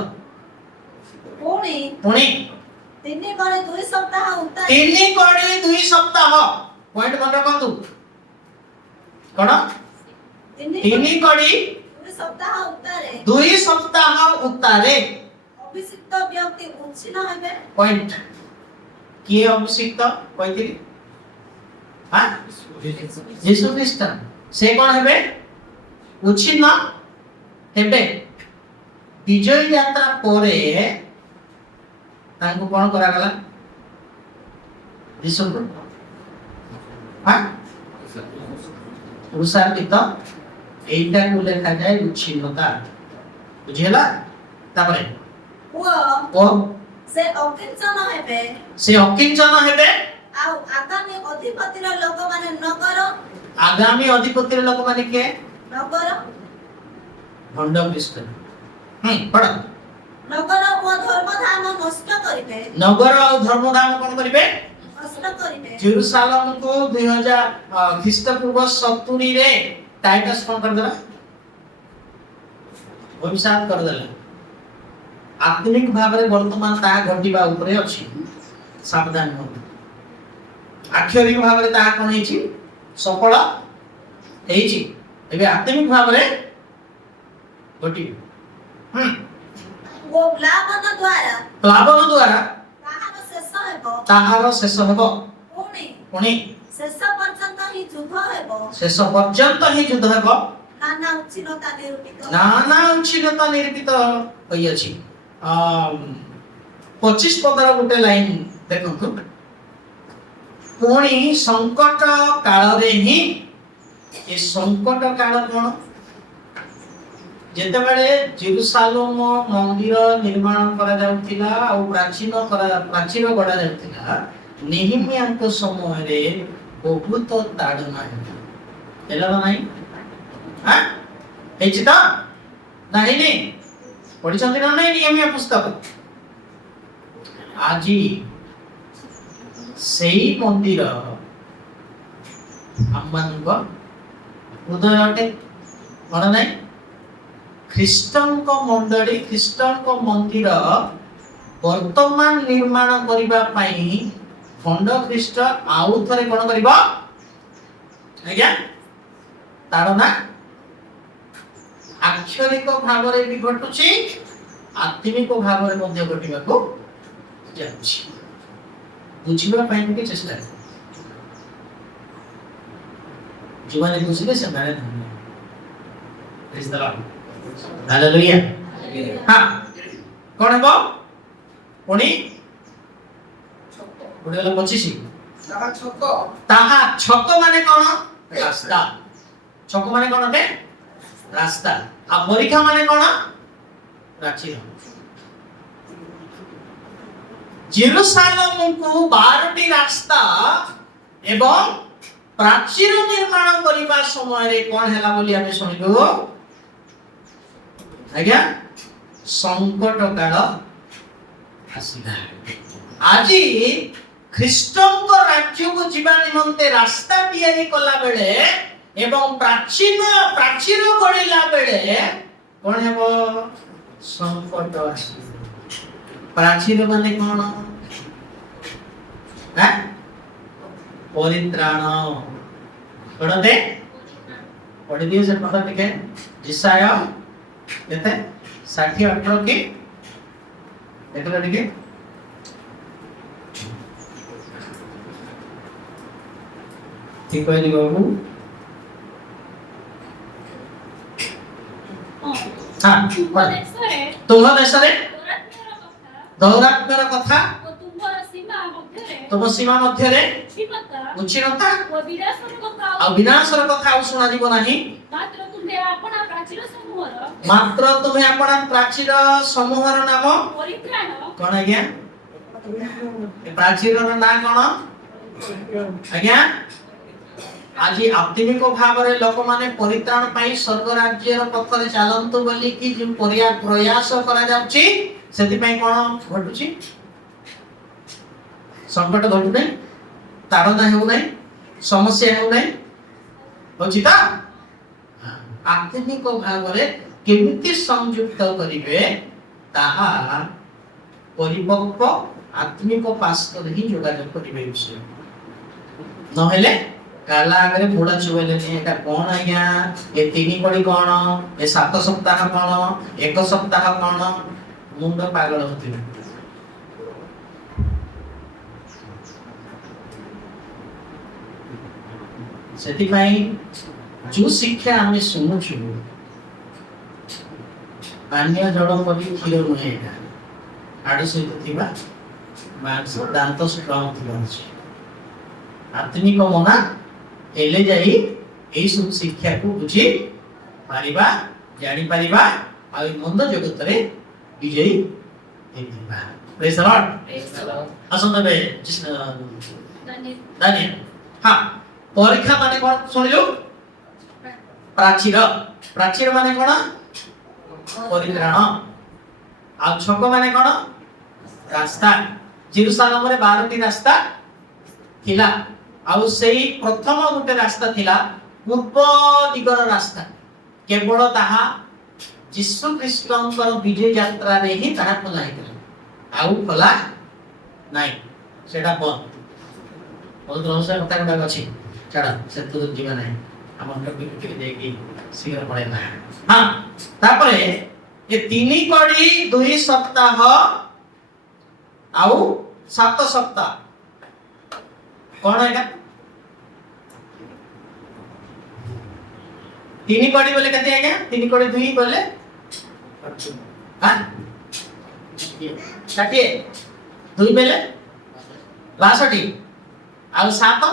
ପୁଣି ପୁଣି 3 କଡ଼ି 2 ସପ୍ତାହ ଉତ୍ତାରେ 3 କଡ଼ି 2 ସପ୍ତାହ ପଏଣ୍ଟ ମନେ ରଖନ୍ତୁ କଣ 3 କଡ଼ି 2 ସପ୍ତାହ ଉତ୍ତାରେ 2 ସପ୍ତାହ ଉତ୍ତାରେ ଅଭିଷିକ୍ତ ବ୍ୟକ୍ତି ଉଚ୍ଛିନ୍ନ ହେବେ ପଏଣ୍ଟ କିଏ ଅଭିଷିକ୍ତ କହିଥିଲି ହଁ ଯୀଶୁ ଖ୍ରୀଷ୍ଟ ସେ କଣ ହେବେ ଉଚ୍ଛିନ୍ନ ହେବେ ବିଜୟ ଯାତ୍ରା ପରେ ତାଙ୍କୁ କଣ କରାଗଲା ଯୀଶୁଙ୍କୁ ପୁରୁଷାର୍ପିତ এইটাକୁ ଲେଖାଯାଏ ଉଚ୍ଛିନ୍ନତା ବୁଝିହେଲା ତାପରେ ଓ ସେ ଅକିଞ୍ଚନ ହେବେ ସେ ଅକିଞ୍ଚନ ହେବେ ଆଉ ଆଗାମୀ ଅଧିପତିର ଲୋକମାନେ ଆଗାମୀ ଅଧିପତିର ଲୋକମାନେ କିଏ ନଗର ଭଣ୍ଡ ଖ୍ରୀଷ୍ଟ ପଢ ନଗର ଓ ଧର୍ମଧାମ ନଷ୍ଟ କରିବେ ନଗର ଆଉ ଧର୍ମଧାମ କଣ କରିବେ ନଷ୍ଟ କରିବେ ଜେରୁସାଲେମକୁ 2000 ଖ୍ରୀଷ୍ଟପୂର୍ବ 70 ରେ ଟାଇଟସ୍ କଣ କରିଦେଲା ଅଭିଶାପ କରିଦେଲା ଆତ୍ମିକ ଭାବରେ ବର୍ତ୍ତମାନ ତାହା ଘଟିବା ଉପରେ ଅଛି ସାବଧାନ ହୁଅନ୍ତୁ ଆକ୍ଷରିକ ଭାବରେ ତାହା କଣ ହେଇଛି ସଫଳ ହେଇଛି ଏବେ ଆତ୍ମିକ ଭାବରେ ଘଟିବ ଓ ପ୍ଲାବନ ଦ୍ୱାରା ତାହାର ଶେଷ ହେବ ପୁଣି ଶେଷ ପର୍ଯ୍ୟନ୍ତ ହିଁ ଯୁଦ୍ଧ ହେବ ନାନା ଉଚ୍ଛିନ୍ନତା ନିରୂପିତ ହୋଇଅଛି 25 ପଦର ଗୋଟେ ଲାଇନ ଦେଖନ୍ତୁ ପୁଣି ସଂକଟ କାଳରେ ହିଁ ଏ ସଂକଟ କାଳ କଣ ଯେତେବେଳେ ଜେରୁସାଲେମ ମନ୍ଦିର ନିର୍ମାଣ କରାଯାଉଥିଲା ଆଉ ପ୍ରାଚୀର ଗଢ଼ାଯାଉଥିଲା ନେହେମିୟାଙ୍କ ସମୟରେ ବହୁତ ତାଡ଼ନା ହେଲା ନା ନାହିଁ ହେଇଛି ତ ନା ହେଇନି ପଢିଛନ୍ତି ନା ନାହିଁ ନେହେମିୟା ପୁସ୍ତକ ଆଜି ସେଇ ମନ୍ଦିର ଆମମାନଙ୍କ ହୃଦୟ ଅଟେ କଣ ନାହିଁ ଖ୍ରୀଷ୍ଟଙ୍କ ମଣ୍ଡଳୀ ଖ୍ରୀଷ୍ଟଙ୍କ ମନ୍ଦିର ବର୍ତ୍ତମାନ ନିର୍ମାଣ କରିବା ପାଇଁ ଭଣ୍ଡ ଖ୍ରୀଷ୍ଟ ଆଉ ଥରେ କଣ କରିବ ଆଜ୍ଞା ତାଡ଼ନା ଆକ୍ଷରିକ ଭାବରେ ବି ଘଟୁଛି ଆତ୍ମିକ ଭାବରେ ମଧ୍ୟ ଘଟିବାକୁ ଯାଉଛି ବୁଝିବା ପାଇଁ ଟିକେ ଚେଷ୍ଟା କର ଯେଉଁମାନେ ବୁଝିଲେ ସେମାନେ ହାଲେଲୁୟା ହଁ କଣ ହେବ ପୁଣି 25 ତାହା ଛକ ମାନେ କଣ ରାସ୍ତା ଛକ ମାନେ କଣ ବେ ରାସ୍ତା ଆଉ ପରୀକ୍ଷା ମାନେ କଣ ପ୍ରାଚୀର ଜେରୁସାଲେମକୁ 12ଟି ରାସ୍ତା ଏବଂ ପ୍ରାଚୀର ନିର୍ମାଣ କରିବା ସମୟରେ କଣ ହେଲା ବୋଲି ଆମେ ଶୁଣିଲୁ ଆଜ୍ଞା ସଂକଟ କାଳ ଆସିଲା ଆଜି ଖ୍ରୀଷ୍ଟଙ୍କ ରାଜ୍ୟକୁ ଯିବା ନିମନ୍ତେ ରାସ୍ତା ତିଆରି କଲା ବେଳେ ଏବଂ ପ୍ରାଚୀର ଗଢ଼ିଲା ବେଳେ କଣ ହେବ ସଂକଟ ଆସିବ ପ୍ରାଚୀର ମାନେ କଣ ପରିତ୍ରାଣ ପଢତେ ପଢିଦିଏ ସେ ପଦ ଟିକେ ଇସାୟ କେତେ 60-18 କି ଦେଖିଲ ଟିକେ ঠিক କହିଲି ବାବୁ ତୁମ ଦେଶରେ ଦୌରାତ୍ମ୍ୟର କଥା तुम सीमा मध्य रे क्षिपता उच्छिन्नता ଓ ବିନାଶର କଥା ଆଉ ବିନାଶର କଥା ଆଉ ଶୁଣା ଯିବ ନାହିଁ। ମାତ୍ର ତୁମ୍ଭେ ଆପଣା ପ୍ରାଚୀର ସମୂହର ମାତ୍ର ତୁମେ ଆପଣ ପ୍ରାଚୀର ସମୂହର ନାମ ପରିତ୍ରାଣ କଣ ଆଜ୍ଞା? ଏ ପ୍ରାଚୀରର ନାଁ କଣ ଆଜ୍ଞା? ଆଜି ଆତ୍ମିକ ଭାବରେ ଲୋକମାନେ ପରିତ୍ରାଣ ପାଇଁ ସ୍ୱର୍ଗ ରାଜ୍ୟର ପଥରେ ଚାଲନ୍ତୁ ବୋଲି କି ଯେଉଁ ପ୍ରୟାସ କରାଯାଉଛି, ସେଥିପାଇଁ କଣ ଘଟୁଛି? ସଂକଟ ଘଟୁନାହିଁ, ତାଡ଼ନା ହେଉନାହିଁ, ସମସ୍ୟା ହେଉନାହିଁ, ହଉଛି ତ? ଆତ୍ମିକ ଭାବରେ କେମିତି ସଂଯୁକ୍ତ କରିବେ ତାହା ପରିପକ୍व ଆତ୍ମିକ ପାସ୍ତର ହିଁ ଯୋଗାଯୋଗ କରିବେ ବିଷୟ। ନହେଲେ କାଲା ଆଗରେ ମୁଡ଼ା ଚୁବେଇଲେନି, ଏଟା କଣ ଆଜ୍ଞା, ଏ 3 କଡ଼ି କଣ, ଏ 7 ସପ୍ତାହ କଣ, 1 ସପ୍ତାହ କଣ, ମୁଣ୍ଡ ପାଗଳ ହଉଥିବେ। ସେଥିପାଇଁ ଯୋଉ ଶିକ୍ଷା ଆମେ ଶୁଣୁଛୁ, ପାନୀୟ ଜଳ ପରି କ୍ଷୀର ନୁହେଁ, ଏଟା ହାଡ଼ ସହିତ ଥିବା ମାଂସ ଦାନ୍ତ ଷ୍ଟ୍ରଙ୍ଗ ଥିବା ଅଛି। ଆତ୍ମିକ ମନା ହେଲେ ଯାଇ ଏଇ ସବୁ ଶିକ୍ଷାକୁ ବୁଝି ପାରିବା, ଜାଣିପାରିବା, ଆଉ ଏ ମନ୍ଦ ଜଗତରେ ବିଜୟୀ ହେଇପାରିବା। ପ୍ରେଜ୍ ଦ ଲର୍ଡ। ଆସନ୍ତୁ ଏବେ ଦାନିଏଲ। ହଁ, ପରୀକ୍ଷା ମାନେ କଣ ଶୁଣିଲୁ? ପ୍ରାଚୀର। ପ୍ରାଚୀର ମାନେ କଣ? ପରିତ୍ରାଣ। ଆଉ ଛକ ମାନେ କଣ? ରାସ୍ତା। ଜେରୁସାଲେମରେ 12ଟି ରାସ୍ତା ଥିଲା, ଆଉ ସେଇ ପ୍ରଥମ ଗୋଟେ ରାସ୍ତା ଥିଲା ପୂର୍ବ ଦିଗର ରାସ୍ତା। କେବଳ ତାହା ଯୀଶୁ ଖ୍ରୀଷ୍ଟଙ୍କର ବିଜୟ ଯାତ୍ରାରେ ହିଁ ତାହା ଖୋଲା ହେଇଥିଲା, ଆଉ ଖୋଲା ନାହିଁ, ସେଟା ବନ୍ଦ। ବହୁତ ରହସ୍ୟ କଥା ଗୁଡାକ ଅଛି, ଛାଡ଼ ସେତୁ ଯିବା ନାହିଁ, ଆମର ଯାଇକି ଶୀଘ୍ର ପଳେଇବା। ହଁ, ତାପରେ ଏ 3 କଡ଼ି 2 ସପ୍ତାହ ଆଉ 7 ସପ୍ତାହ କଣ ଏଟା? 3 କଡ଼ି ବୋଲେ କେତେ ଆଜ୍ଞା? 3 କଡ଼ି 2 ବୋଲେ 60, 2 ବୋଲେ 62, ଆଉ 7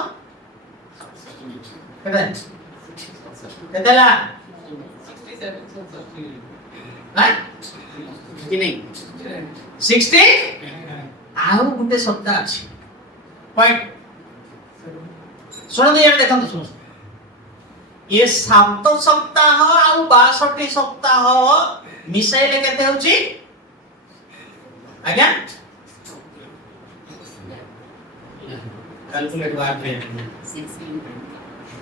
କେତେ? କେତେ ହେଲା? 60 ଆଉ ଗୋଟେ ସପ୍ତାହ ଅଛି। ପଏଣ୍ଟ ଶୁଣନ୍ତୁ, ଇଆଡ଼େ ଦେଖନ୍ତୁ, ଶୁଣନ୍ତୁ, ये 7 ସପ୍ତାହ ଆଉ 62 ସପ୍ତାହ ମିଶାଇଲେ କେତେ ହେଉଛି ଆଜ୍ଞା? କ୍ୟାଲକୁଲେଟ ବାହାରେ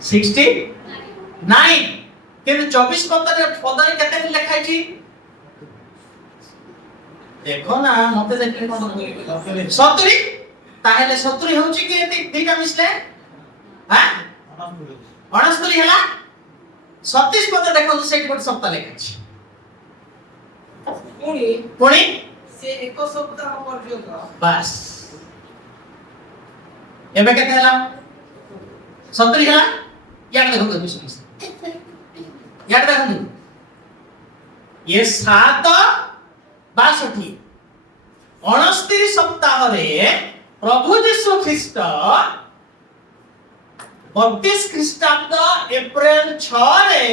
69, କିନ୍ତୁ 24 ପଦରେ କେତେ ଲେଖା ହେଇଛି ଦେଖ ନା, ମତେ ଦେଖିଲେ କଣ 70। ତାହେଲେ 70 ହେଉଛି କି ଦିଟା ମିଶିଲେ 69 ହେଲା। 37 ପଦ ଦେଖନ୍ତୁ, ସେଇଠି ଗୋଟେ ସପ୍ତାହ ଲେଖା ଅଛି। ପୁଣି ସେ 1 ସପ୍ତାହ ପର୍ଯ୍ୟନ୍ତ ବାସ୍। ଏବେ କେତେ ହେଲା? 70 ହେଲା। ଇଆଡ଼େ ଦେଖନ୍ତୁ, ଇଆଡ଼େ ଦେଖନ୍ତୁ, ये 7 62 69 ସପ୍ତାହରେ ପ୍ରଭୁ ଯୀଶୁ ଖ୍ରୀଷ୍ଟ 32 ଖ୍ରୀଷ୍ଟାବ୍ଦ ଏପ୍ରିଲ 6ରେ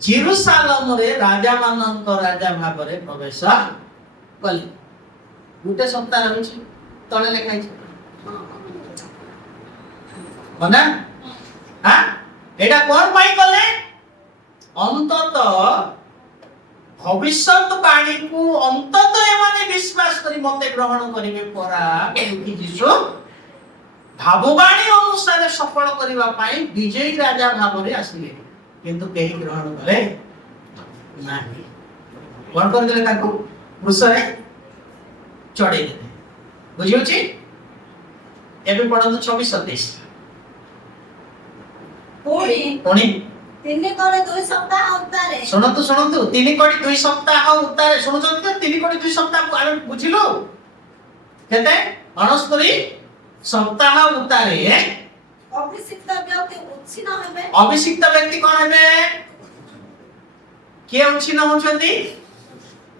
ଜେରୁସାଲେମରେ ରାଜା ମାନଙ୍କ ରାଜା ଭାବରେ ପ୍ରବେଶ କଲେ। ଗୋଟେ ସପ୍ତାହ ରହିଛି, ତଳେ ଲେଖା ହେଇଛି ନା? ଏଇଟା କଣ ପାଇଁ କଲେ? ଅନ୍ତତଃ ଭବିଷ୍ୟତ ବାଣୀକୁ ଅନ୍ତତଃ ଏମାନେ ବିଶ୍ୱାସ କରି ମତେ ଗ୍ରହଣ କରିବେ ପରା ବୋଲି ଯୀଶୁ ଭାବବାଣୀ ଅନୁସାରେ ସଫଳ କରିବା ପାଇଁ ବିଜୟୀ ରାଜା ଭାବରେ ଆସିଲେ, କିନ୍ତୁ କେହି ଗ୍ରହଣ କଲେ ନାହିଁ। କଣ କରିଦେଲେ? ତାଙ୍କୁ କ୍ରୁଶରେ ଚଢେଇ ଦେଲେ। ବୁଝିହଉଛି? ଏବେ ପଢନ୍ତୁ 24-27। ପୁଣି ପୁଣି 3 କଡ଼ି 2 ସପ୍ତାହ ଉତ୍ତାରେ ଶୁଣନ୍ତୁ, 3 କଡ଼ି 2 ସପ୍ତାହ ଉତ୍ତାରେ ଶୁଣୁଛନ୍ତି ତ? 3 କଡ଼ି 2 ସପ୍ତାହ ଆମେ ବୁଝିଲୁ କେତେ? 69 ସପ୍ତାହ ଉତ୍ତାରେ ଅଭିଷିକ୍ତ ବ୍ୟକ୍ତି ଉଚ୍ଛିନ୍ନ ହେବେ। ଅଭିଷିକ୍ତ ବ୍ୟକ୍ତି କଣ ହେବେ? କିଏ ଉଚ୍ଛିନ୍ନ ହଉଛନ୍ତି?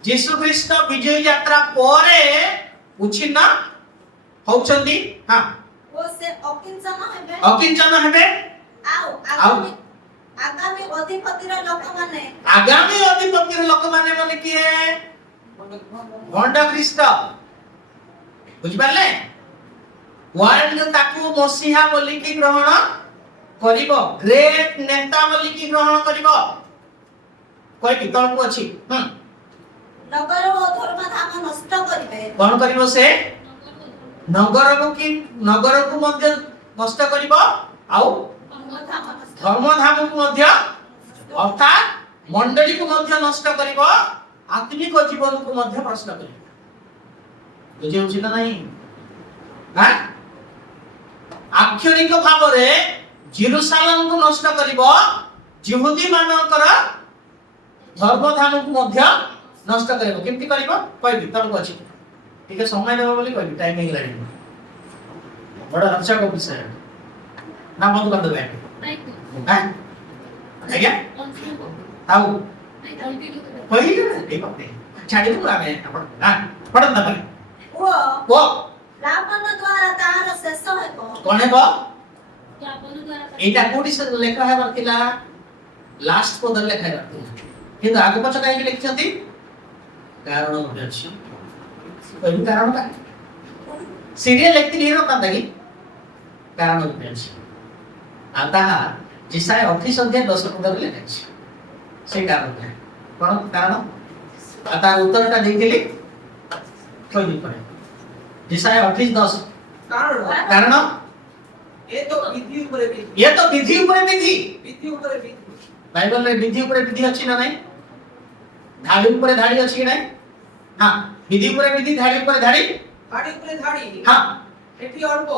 ଯୀଶୁ ଖ୍ରୀଷ୍ଟ ବିଜୟ ଯାତ୍ରା ପରେ ଉଚ୍ଛିନ୍ନ ହଉଛନ୍ତି ହଁ ଓ ସେ ଅକିଞ୍ଚନ ହେବେ ଅକିଞ୍ଚନ ହେବେ ଆଉ ଆଉ ଆଗାମୀ ଅଧିପତିର ଲୋକମାନେ ଆଗାମୀ ଅଧିପତିର ଲୋକମାନେ ମାନେ କିଏ ଭଣ୍ଡ ଖ୍ରୀଷ୍ଟ ବୁଝିପାରିଲେ ୱାର୍ଲଡ ତାକୁ ମସିହା ବୋଲିକି ଗ୍ରହଣ କରିବ ଗ୍ରେଟ ନେତା ବୋଲିକି ଗ୍ରହଣ କରିବ କହିବି ତଳକୁ ଅଛି ନଗର ଓ ଧର୍ମଧାମ ନଷ୍ଟ କରିବେ କଣ କରିବ ସେ ନଗରକୁ ମଧ୍ୟ ନଷ୍ଟ କରିବ ଆଉ ଧର୍ମଧାମ ନଷ୍ଟ ଧର୍ମଧାମକୁ ମଧ୍ୟ ଅର୍ଥାତ ମଣ୍ଡଳୀକୁ ମଧ୍ୟ ନଷ୍ଟ କରିବ ଆତ୍ମିକ ଜୀବନକୁ ମଧ୍ୟ ନଷ୍ଟ କରିବ ବୁଝିହେଉଛି ନା ନାହିଁ ଆକ୍ଷରିକ ଭାବରେ ଜେରୁସାଲେମକୁ ନଷ୍ଟ କରିବ ଯିହୁଦୀ ମାନଙ୍କର ଧର୍ମଧାମକୁ ମଧ୍ୟ ନଷ୍ଟ କରିବ କେମିତି କରିବ କହିବି ତଳକୁ ଅଛି ଟିକେ ସମୟ ଦେବ ବୋଲି କହିବି ଟାଇମ ହେଇଗଲାଣି ବଡ ରକ୍ଷକ ବିଷୟ ନା ବନ୍ଦ କରିଦେବେ ଆଜ୍ଞା ଆଉ କହିଲି ଛାଡ଼ିଦେବୁ ଆମେ ଆପଣ ପଢନ୍ତୁ ତାପରେ ଓ ରାବଣ ଦ୍ୱାରା ତାହାର ଶେଷ ହେବ କଣ ହେବ ଏଇଟା କୋଉଠି ଲେଖା ହେବାର ଥିଲା ଲାଷ୍ଟ ପଦରେ ଲେଖା ହେବାର ଥିଲା କିନ୍ତୁ ଆଗ ପଛ କାହିଁକି ଲେଖିଛନ୍ତି କାରଣ ଗୋଟେ ଅଛି କହିବି କାରଣ କାହିଁକି ସିରିଏଲ ଲେଖିଥିଲି ହେଇନଥାନ୍ତା କି କାରଣ ଗୋଟେ ଅଛି ଆଉ ତାହା ଜିସାୟ 28:10 ଲେଖା ଅଛି ସେ କାରଣ କଣ କାରଣ ଆଉ ତାର ଉତ୍ତରଟା ଦେଇଥିଲି କହିବି ପରେ ଜିସାୟ 28:10 କାରଣ ये तो विधि ऊपर विधि ये तो विधि ऊपर विधि विधि ऊपर विधि बाइबल में विधि ऊपर विधि अछि ना नहीं धाड़ी ऊपर धाड़ी अछि कि नहीं हां विधि ऊपर विधि धाड़ी ऊपर धाड़ी धाड़ी हां एठी अल्प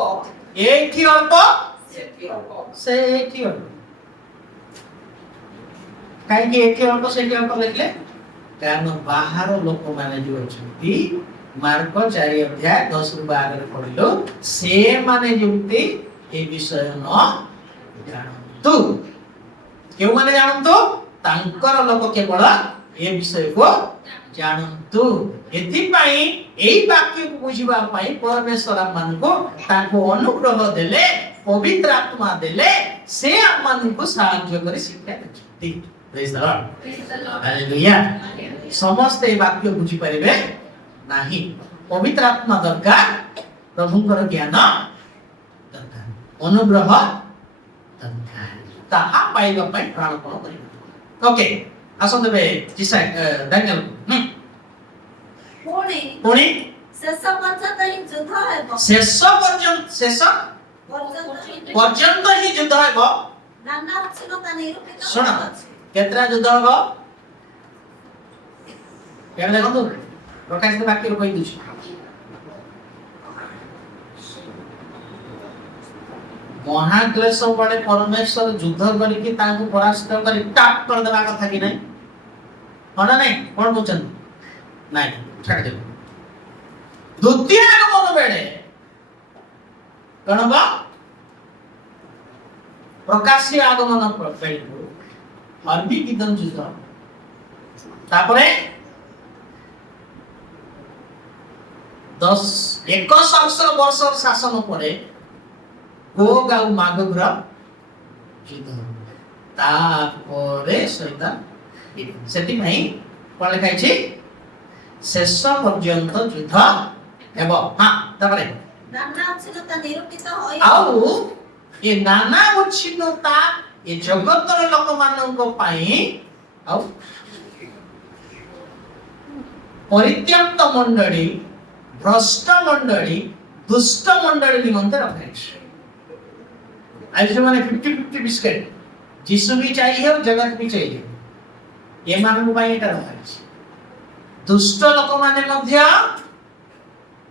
एठी अल्प सेठी अल्प से एठी अल्प काहे कि एठी अल्प सेठी अल्प लिखले कारण बाहर लोक माने जो अछंती मार्क 4:10-12 रे पढिलो से माने जेमती ए विषय न जानतु केउ माने जानतु तांकर लोक केवल ए विषय को जानतु एथि पई एई वाक्य को बुझिबा पई परमेश्वर मान को ताको अनुग्रह देले पवित्र आत्मा देले से मान को सहाय्य करी शिक्षा देछती प्रेज द लॉर्ड हालेलुया समस्त ए वाक्य बुझि परिबे नाही पवित्र आत्मा दरकार प्रभुଙ୍କର ज्ञान दरकार अनुग्रह दरकार ताहा पाइबा पई प्राणपण करिबा ओके आसन देबे जिसा दानियल पुणी ଶେଷ ପର୍ଯ୍ୟନ୍ତ ହିଁ ଯୁଦ୍ଧ ହେବ शेष पर्यंत ही युद्ध हेबो ନାନା ଅଚ୍ୟୁତା ନିରୂପିତ ଶୁଣ ହୋଇଅଛି। केतरा युद्ध हेबो केन देखंतु प्रकाश वाक्य कहि दुछि महाक्लेश बड़े परमेश्वर युद्ध करिकि तांको परास्त करि टाप कर देबा कथा कि नै होना नै कोन बुझन नै छाड़ दे द्वितीय आगमन बेले कणबा प्रकाशीय आगमन बेले हरबी किदन युद्ध तापरे 100 वर्ष शासन परे गोग आउ मागोग्र युद्ध तापरे सैतान सेति नहीं कोन लिखाइ छी शेष पर्यंत युद्ध हेबो हां तापरे ନାନା ଅଚ୍ୟୁତା ନିରୂପିତ ହୋଇ आउ ये नाना उच्छिन्नता ये जगतर लोक मानक पाई आउ परित्यक्त मंडली भ्रष्ट मंडली दुष्ट मंडली निमंते रखाइछ आज माने 50-50 बिस्किट जिसु भी चाहिए और जगत भी चाहिए ये मानक पाई एटा रखाइछ दुष्ट लोक माने मध्य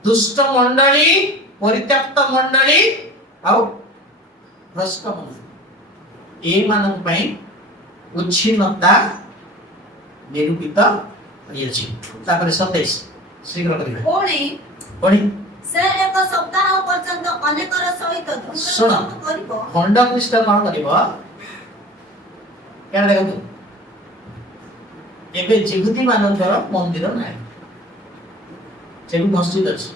दुष्ट मंडली परित्यक्त मंडली आउ भ्रष्ट मंडली ए मानक पाई उच्छिन्नता निरूपित होइछि तापर 27 शीघ्र करिवे पढी ସେ ଏକ ସପ୍ତାହ ପର୍ଯ୍ୟନ୍ତ ଅନେକର ସହିତ ଶୁଣ। ଧୂମ୍ରପାନ କରିବ ଖଣ୍ଡ ଖ୍ରୀଷ୍ଟ କଣ କରିବ କେନ ଦେଖନ୍ତୁ ଏବେ ଯିହୁଦୀ ମାନଙ୍କର ମନ୍ଦିର ନାହିଁ ସେଠି ମସଜିଦ ଅଛି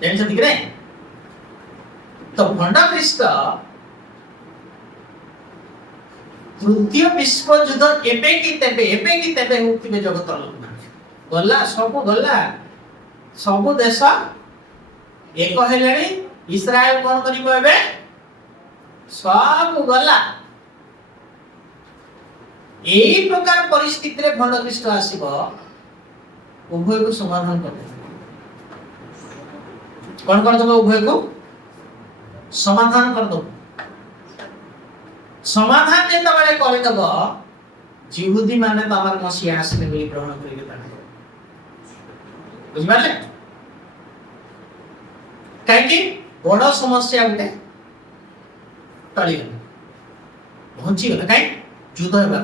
ଜାଣିଛନ୍ତି କି ନାଇଁ तो भंड ख्रीष्ट तृतीय विश्व युद्ध एबे की तेबे होतिबे जगत लोक गला सब देश एक हेलेनी इस्राएल कोन करिबो एबे सब गला एई प्रकार परिस्थिति रे भंड ख्रीष्ट आसीबो उभय को समाधान करते कौन कर दो उभय को समाधान कर दो समाधान जेता बेले कर दबो यहूदी माने तमर मसीहा आसले बोली ग्रहण करिवे ताने बुझ पाले काहे बड़ समस्या उठे टली गला पहुंची गला काहे युद्ध हेबा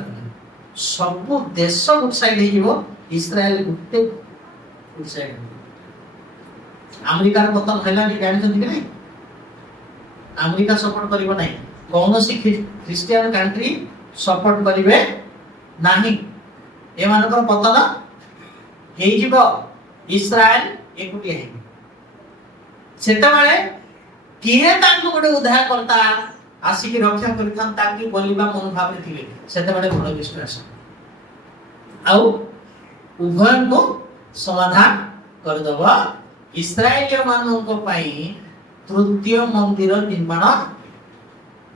सब देश गुट साइड हे जीवो इस्राएल गुटे गुट साइड अमेरिका पतन हैला नि जानछन कि नहीं अमेरिका सपोर्ट करिवो नहीं कौनसी ख्रिस्टियन कंट्री सपोर्ट करिवे नाही ए मानकर पतन हेई जीवो इस्राएल एकुटिया हे सेता बेले किहे तांको गोटे उद्धार करता आसी की रक्षा करथन ताकि बोलिबा मनोभाव रे थिले सेता बेले भलो विश्वास आउ उभय को समाधान कर दबा इस्राएलिया माननको पई तृतीय मंदिर निर्माण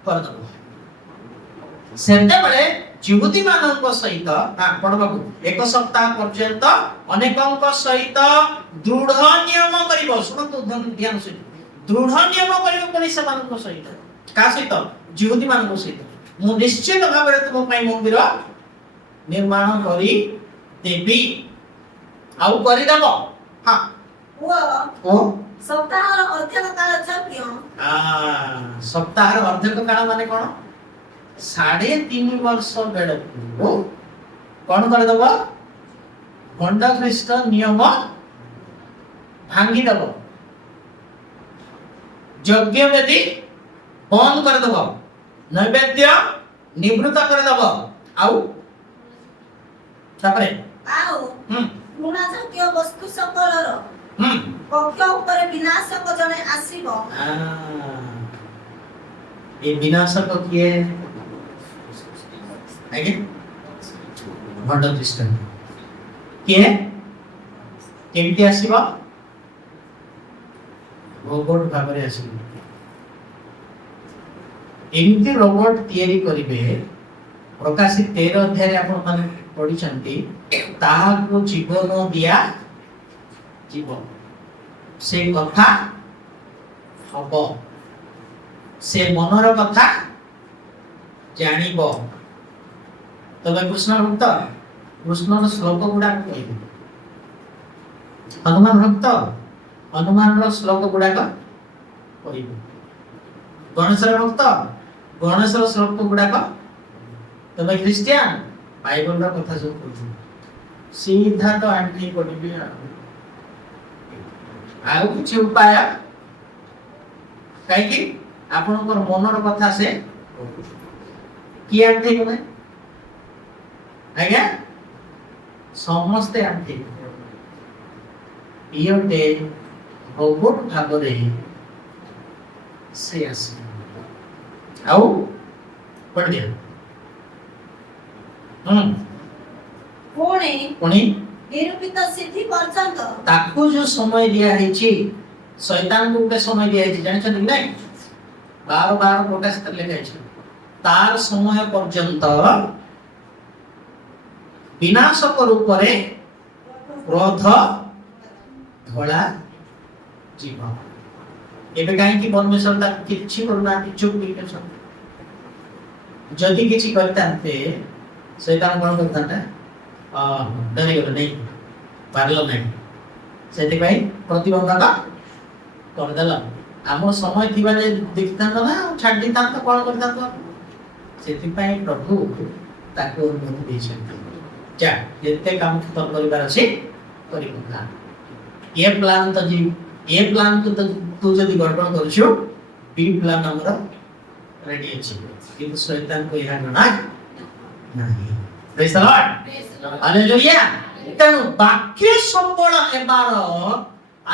कर दबा सेते बेले यहूदी माननको सहित आपण बाबू एक सप्ताह पर्यंत अनेकଙ୍କ सहित दृढ़ नियम करिवो सुनतो ध्यान से दृढ़ नियम करिवो पनि समानको सहित का सहित यहूदी माननको सहित मु निश्चित भाबरे तुम पई मंदिर निर्माण करी देबी आउ करी देबो हां ओ सप्ताहर अर्धक काल चक्य सप्ताहर अर्धक काल माने कोन 3.5 वर्ष बेड़ कौन कर दबो भंड ख्रीष्ट नियम भांगी दबो यज्ञ वेदी बंद कर दबो नैवेद्य निवृत्त कर दबो आउ तापरे आउ गुणा चक्य वस्तु सकलर पक्ष ऊपर विनाशक जने आसीबो ए विनाशक किए आगे भंड ख्रीष्ट किए केमिति आसीबो रोबोट भाबरे आसीबो एमिति रोबोट तयारी करिवे प्रकाशित 13 अध्याय रे आपण माने पढी छंती ताहाको जीवन दिया जीवन से कथा हबो से मनर कथा जानिबो तबे कृष्ण भक्त कृष्णर श्लोक गुडा कहबो हनुमान भक्त हनुमानर श्लोक गुडा कहबो गणेशर भक्त गणेशर श्लोक गुडा तबे क्रिश्चियन बाइबल रा कथा सब कहबो सीधा तो आंटी पडिबी आउ किछि उपाय काई कि आपनकर मनर कथा से की आंटी गले आज्ञा समस्ते आंटी इयोटे रोबोट भागरे से आसी आउ पढ़ दिया पुणी निरूपित सिद्धि पर्यंत ताकू जो समय दिया है शैतान को के समय दिया है जानि छन नै 12 प्रकाश कर ले छै तार समय पर्यंत विनाशक रूप रे क्रोध धोला जीव एबे काहे कि परमेश्वर ता किछि करना चुप के सब जदि किछि करतांते शैतान कोन करतांता डरी गलो नहीं पारलो नहीं सेति भाई प्रतिबंधक कर देला आम समय थिबा जे देखता ना छाड़ दिता तो कोन करता तो सेति भाई प्रभु ताको अनुमति देछन जा जेते काम खत्म करिबार अछि करिबा ये प्लान तो जी ये प्लान तो तू जदि गड़बड़ करछु बी प्लान हमर रेडी अछि किंतु शैतान को यह ना नहीं प्रेज द लॉर्ड हालेलुया तेणु वाक्य संबल हेबार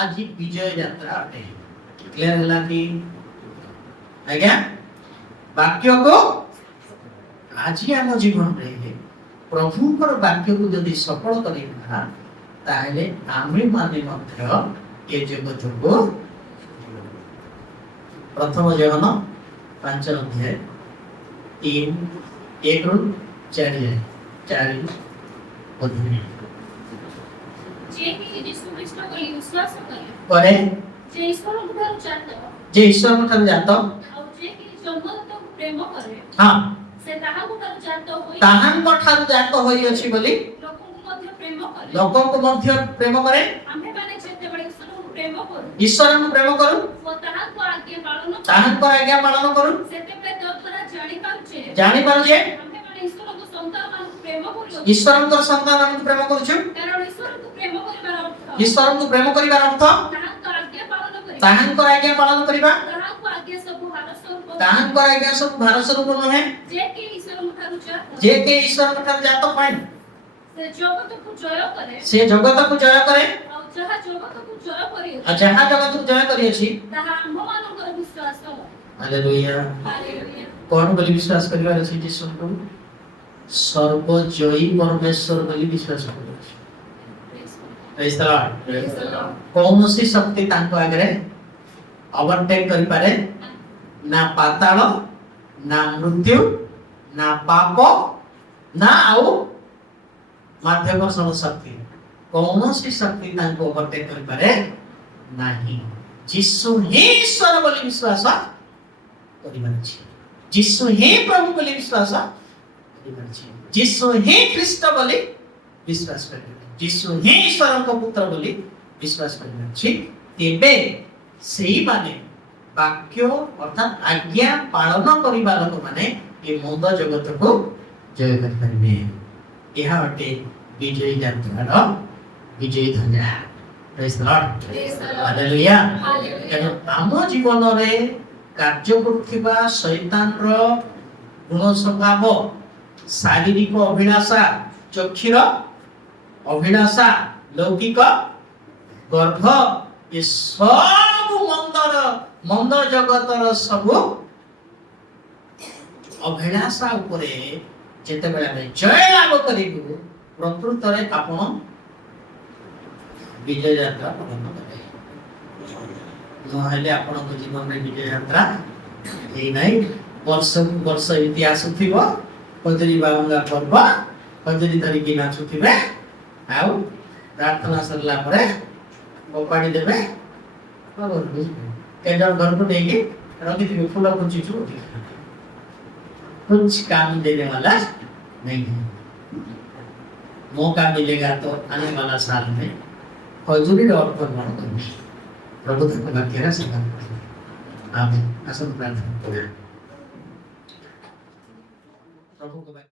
आज विजय यात्रा अटे क्लियर हला कि ଆଜ୍ଞା ବାକ୍ୟକୁ ଆଜି ଆମ ଜୀବନରେ ପ୍ରଭୁଙ୍କର ବାକ୍ୟକୁ ଯଦି ସଫଳ କରିବା ତାହେଲେ ଆମେ ମାନେ ମଧ୍ୟ ଏ ଜଗତକୁ ପ୍ରଥମ ଜହନ 5 ଅଧ୍ୟାୟ 3 1 ରୁ 4 ଅଧ୍ୟାୟ जे कि यीशु ख्रीष्ट को विश्वास करे ପରେ जे ईश्वर ठाରୁ ଜାତ ଯେ ଈଶ୍ୱରଙ୍କ ଠାରୁ ଜାତ ଆଉ ଯେ କି ଜନ୍ମଦାତାକୁ ପ୍ରେମ କରେ ହଁ ସେ ତାହାକୁ ଠାରୁ ଜାତ ହୋଇ ତାହାଙ୍କ ଠାରୁ ଜାତ ହୋଇଅଛି ବୋଲି ଲୋକଙ୍କୁ ମଧ୍ୟ ପ୍ରେମ କରେ ଲୋକଙ୍କୁ ମଧ୍ୟ ପ୍ରେମ କରେ ଆମ୍ଭେମାନେ ଯେତେବେଳେ ଈଶ୍ୱରଙ୍କୁ ପ୍ରେମ କରୁ ଈଶ୍ୱରଙ୍କୁ ପ୍ରେମ କରୁ ଓ ତାହାକୁ ଆଜ୍ଞା ପାଳନ କରୁ ତାହାଙ୍କ ଆଜ୍ଞା ପାଳନ କରୁ ସେତେବେଳେ ତଦ୍ୱାରା ଜାଣିପାରୁଛେ ଜାଣିପାରୁ ଯେ ଆମ୍ଭେମାନେ ଈଶ୍ୱରଙ୍କୁ ସନ୍ତାନମାନଙ୍କୁ ପ୍ରେମ କରୁଛୁ ଈଶ୍ୱରଙ୍କର ସନ୍ତାନମାନଙ୍କୁ ପ୍ରେମ କରୁଛୁ କାରଣ ଈଶ୍ୱରଙ୍କୁ ପ୍ରେମ କରିବାର ଅର୍ଥ ଈଶ୍ୱରଙ୍କୁ ପ୍ରେମ କରିବାର ଅର୍ଥ ତାହାଙ୍କ ଆଜ୍ଞା ପାଳନ କରିବା ତାହାଙ୍କର ଆଜ୍ଞା ପାଳନ କରିବା ତାହାକୁ ଆଜ୍ଞା ସବୁ ଭାର ସ୍ୱରୂପ ତାହାଙ୍କର ଆଜ୍ଞା ସବୁ ଭାର ସ୍ୱରୂପ ନୁହେଁ ଯେ କି ଈଶ୍ୱରଙ୍କ ଠାରୁ ଜାତ ଯେ କି ଈଶ୍ୱରଙ୍କ ଠାରୁ ଜାତ ପାଇଁ ସେ ଜଗତକୁ ଜୟ କରେ ସେ ଜଗତକୁ ଜୟ କରେ ଆଉ ଯାହା ଜଗତକୁ ଜୟ କରିଅଛି ଆଉ ଯାହା ଜଗତକୁ ଜୟ କରିଅଛି ତାହା ଆମ୍ଭମାନଙ୍କର ବିଶ୍ୱାସ ହାଲେଲୁୟା ହାଲେଲୁୟା କଣ ବୋଲି ବିଶ୍ୱାସ କରିବାର ଅଛି ଯୀଶୁଙ୍କୁ ସର୍ବଜୟୀ ପରମେଶ୍ୱର ବୋଲି ବିଶ୍ୱାସ କରୁଅଛି ପ୍ରେଜ୍ ଦ ଲର୍ଡ କୌଣସି ଶକ୍ତି ତାଙ୍କ ଆଗରେ ଓଭରଟେକ୍ କରିପାରେ ନା ପାତାଳ ନା ମୃତ୍ୟୁ ନା ପାପ ନା ଆଉ ମାଧ୍ୟକର୍ଷଣ ଶକ୍ତି କୌଣସି ଶକ୍ତି ତାଙ୍କୁ ଓଭରଟେକ୍ କରିପାରେ ନାହିଁ ଯୀଶୁ ହିଁ ଈଶ୍ୱର ବୋଲି ବିଶ୍ୱାସ କରିବାର ଅଛି ଯୀଶୁ ହିଁ ପ୍ରଭୁ ବୋଲି ବିଶ୍ୱାସ କରିବାର ଅଛି ଯୀଶୁ ହିଁ ଖ୍ରୀଷ୍ଟ ବୋଲି ବିଶ୍ୱାସ କରିବାର ଯୀଶୁ ହିଁ ଈଶ୍ୱରଙ୍କ ପୁତ୍ର ବୋଲି ବିଶ୍ୱାସ କରିବାର ଅଛି ତେବେ ସେଇମାନେ ବାକ୍ୟ ଅର୍ଥାତ୍ ଆଜ୍ଞା ପାଳନ କରିବା ଲୋକମାନେ ଏ ମନ୍ଦ ଜଗତକୁ ଜୟ କରିପାରିବେ ଏହା ଅଟେ ବିଜୟୀ ଯାତ୍ରାର ବିଜୟୀ ଧ୍ୱଜା ପ୍ରେଜ୍ ଦ ଲର୍ଡ ହାଲେଲୁୟା ତେଣୁ ଆମ ଜୀବନରେ କାର୍ଯ୍ୟ କରୁଥିବା ଶୈତାନର ଗୁଣ ସ୍ୱଭାବ ଶାରୀରିକ ଅଭିଳାଷା ଚକ୍ଷୁର ଅଭିଳାଷା ଲୌକିକ ଗର୍ଭ ଏ ସବୁ ମନ୍ଦ ଜଗତର ସବୁ ଅଭିଳାଷା ଉପରେ ଯେତେବେଳେ ଆମେ ଜୟ ଲାଭ କରିବୁ ପ୍ରକୃତରେ ଆପଣ ବିଜୟ ଯାତ୍ରା ପାଳନ କରିବେ ନହେଲେ ଆପଣଙ୍କ ଜୀବନରେ ବିଜୟ ଯାତ୍ରା ହେଇନାହିଁ ବର୍ଷକୁ ବର୍ଷ ଏମିତି ଆସୁଥିବ କଦଳୀ ବାହୁଙ୍ଗା ପର୍ବ କଦଳୀ ଧରିକି ନାଚୁଥିବେ ଆଉ ପ୍ରାର୍ଥନା ସରିଲା ପରେ ଫୋପାଡ଼ି ଦେବେ କେଜଣ ଘରକୁ ନେଇକି ରଖିଥିବେ ଫୁଲ ଖୁଞ୍ଚିଛୁ कुछ काम देने वाला नहीं है मौका मिलेगा तो आने वाला साल में हजूरी और प्रमाण करेंगे प्रभु धन्यवाद कह रहा है आमीन असल प्रार्थना प्रभु को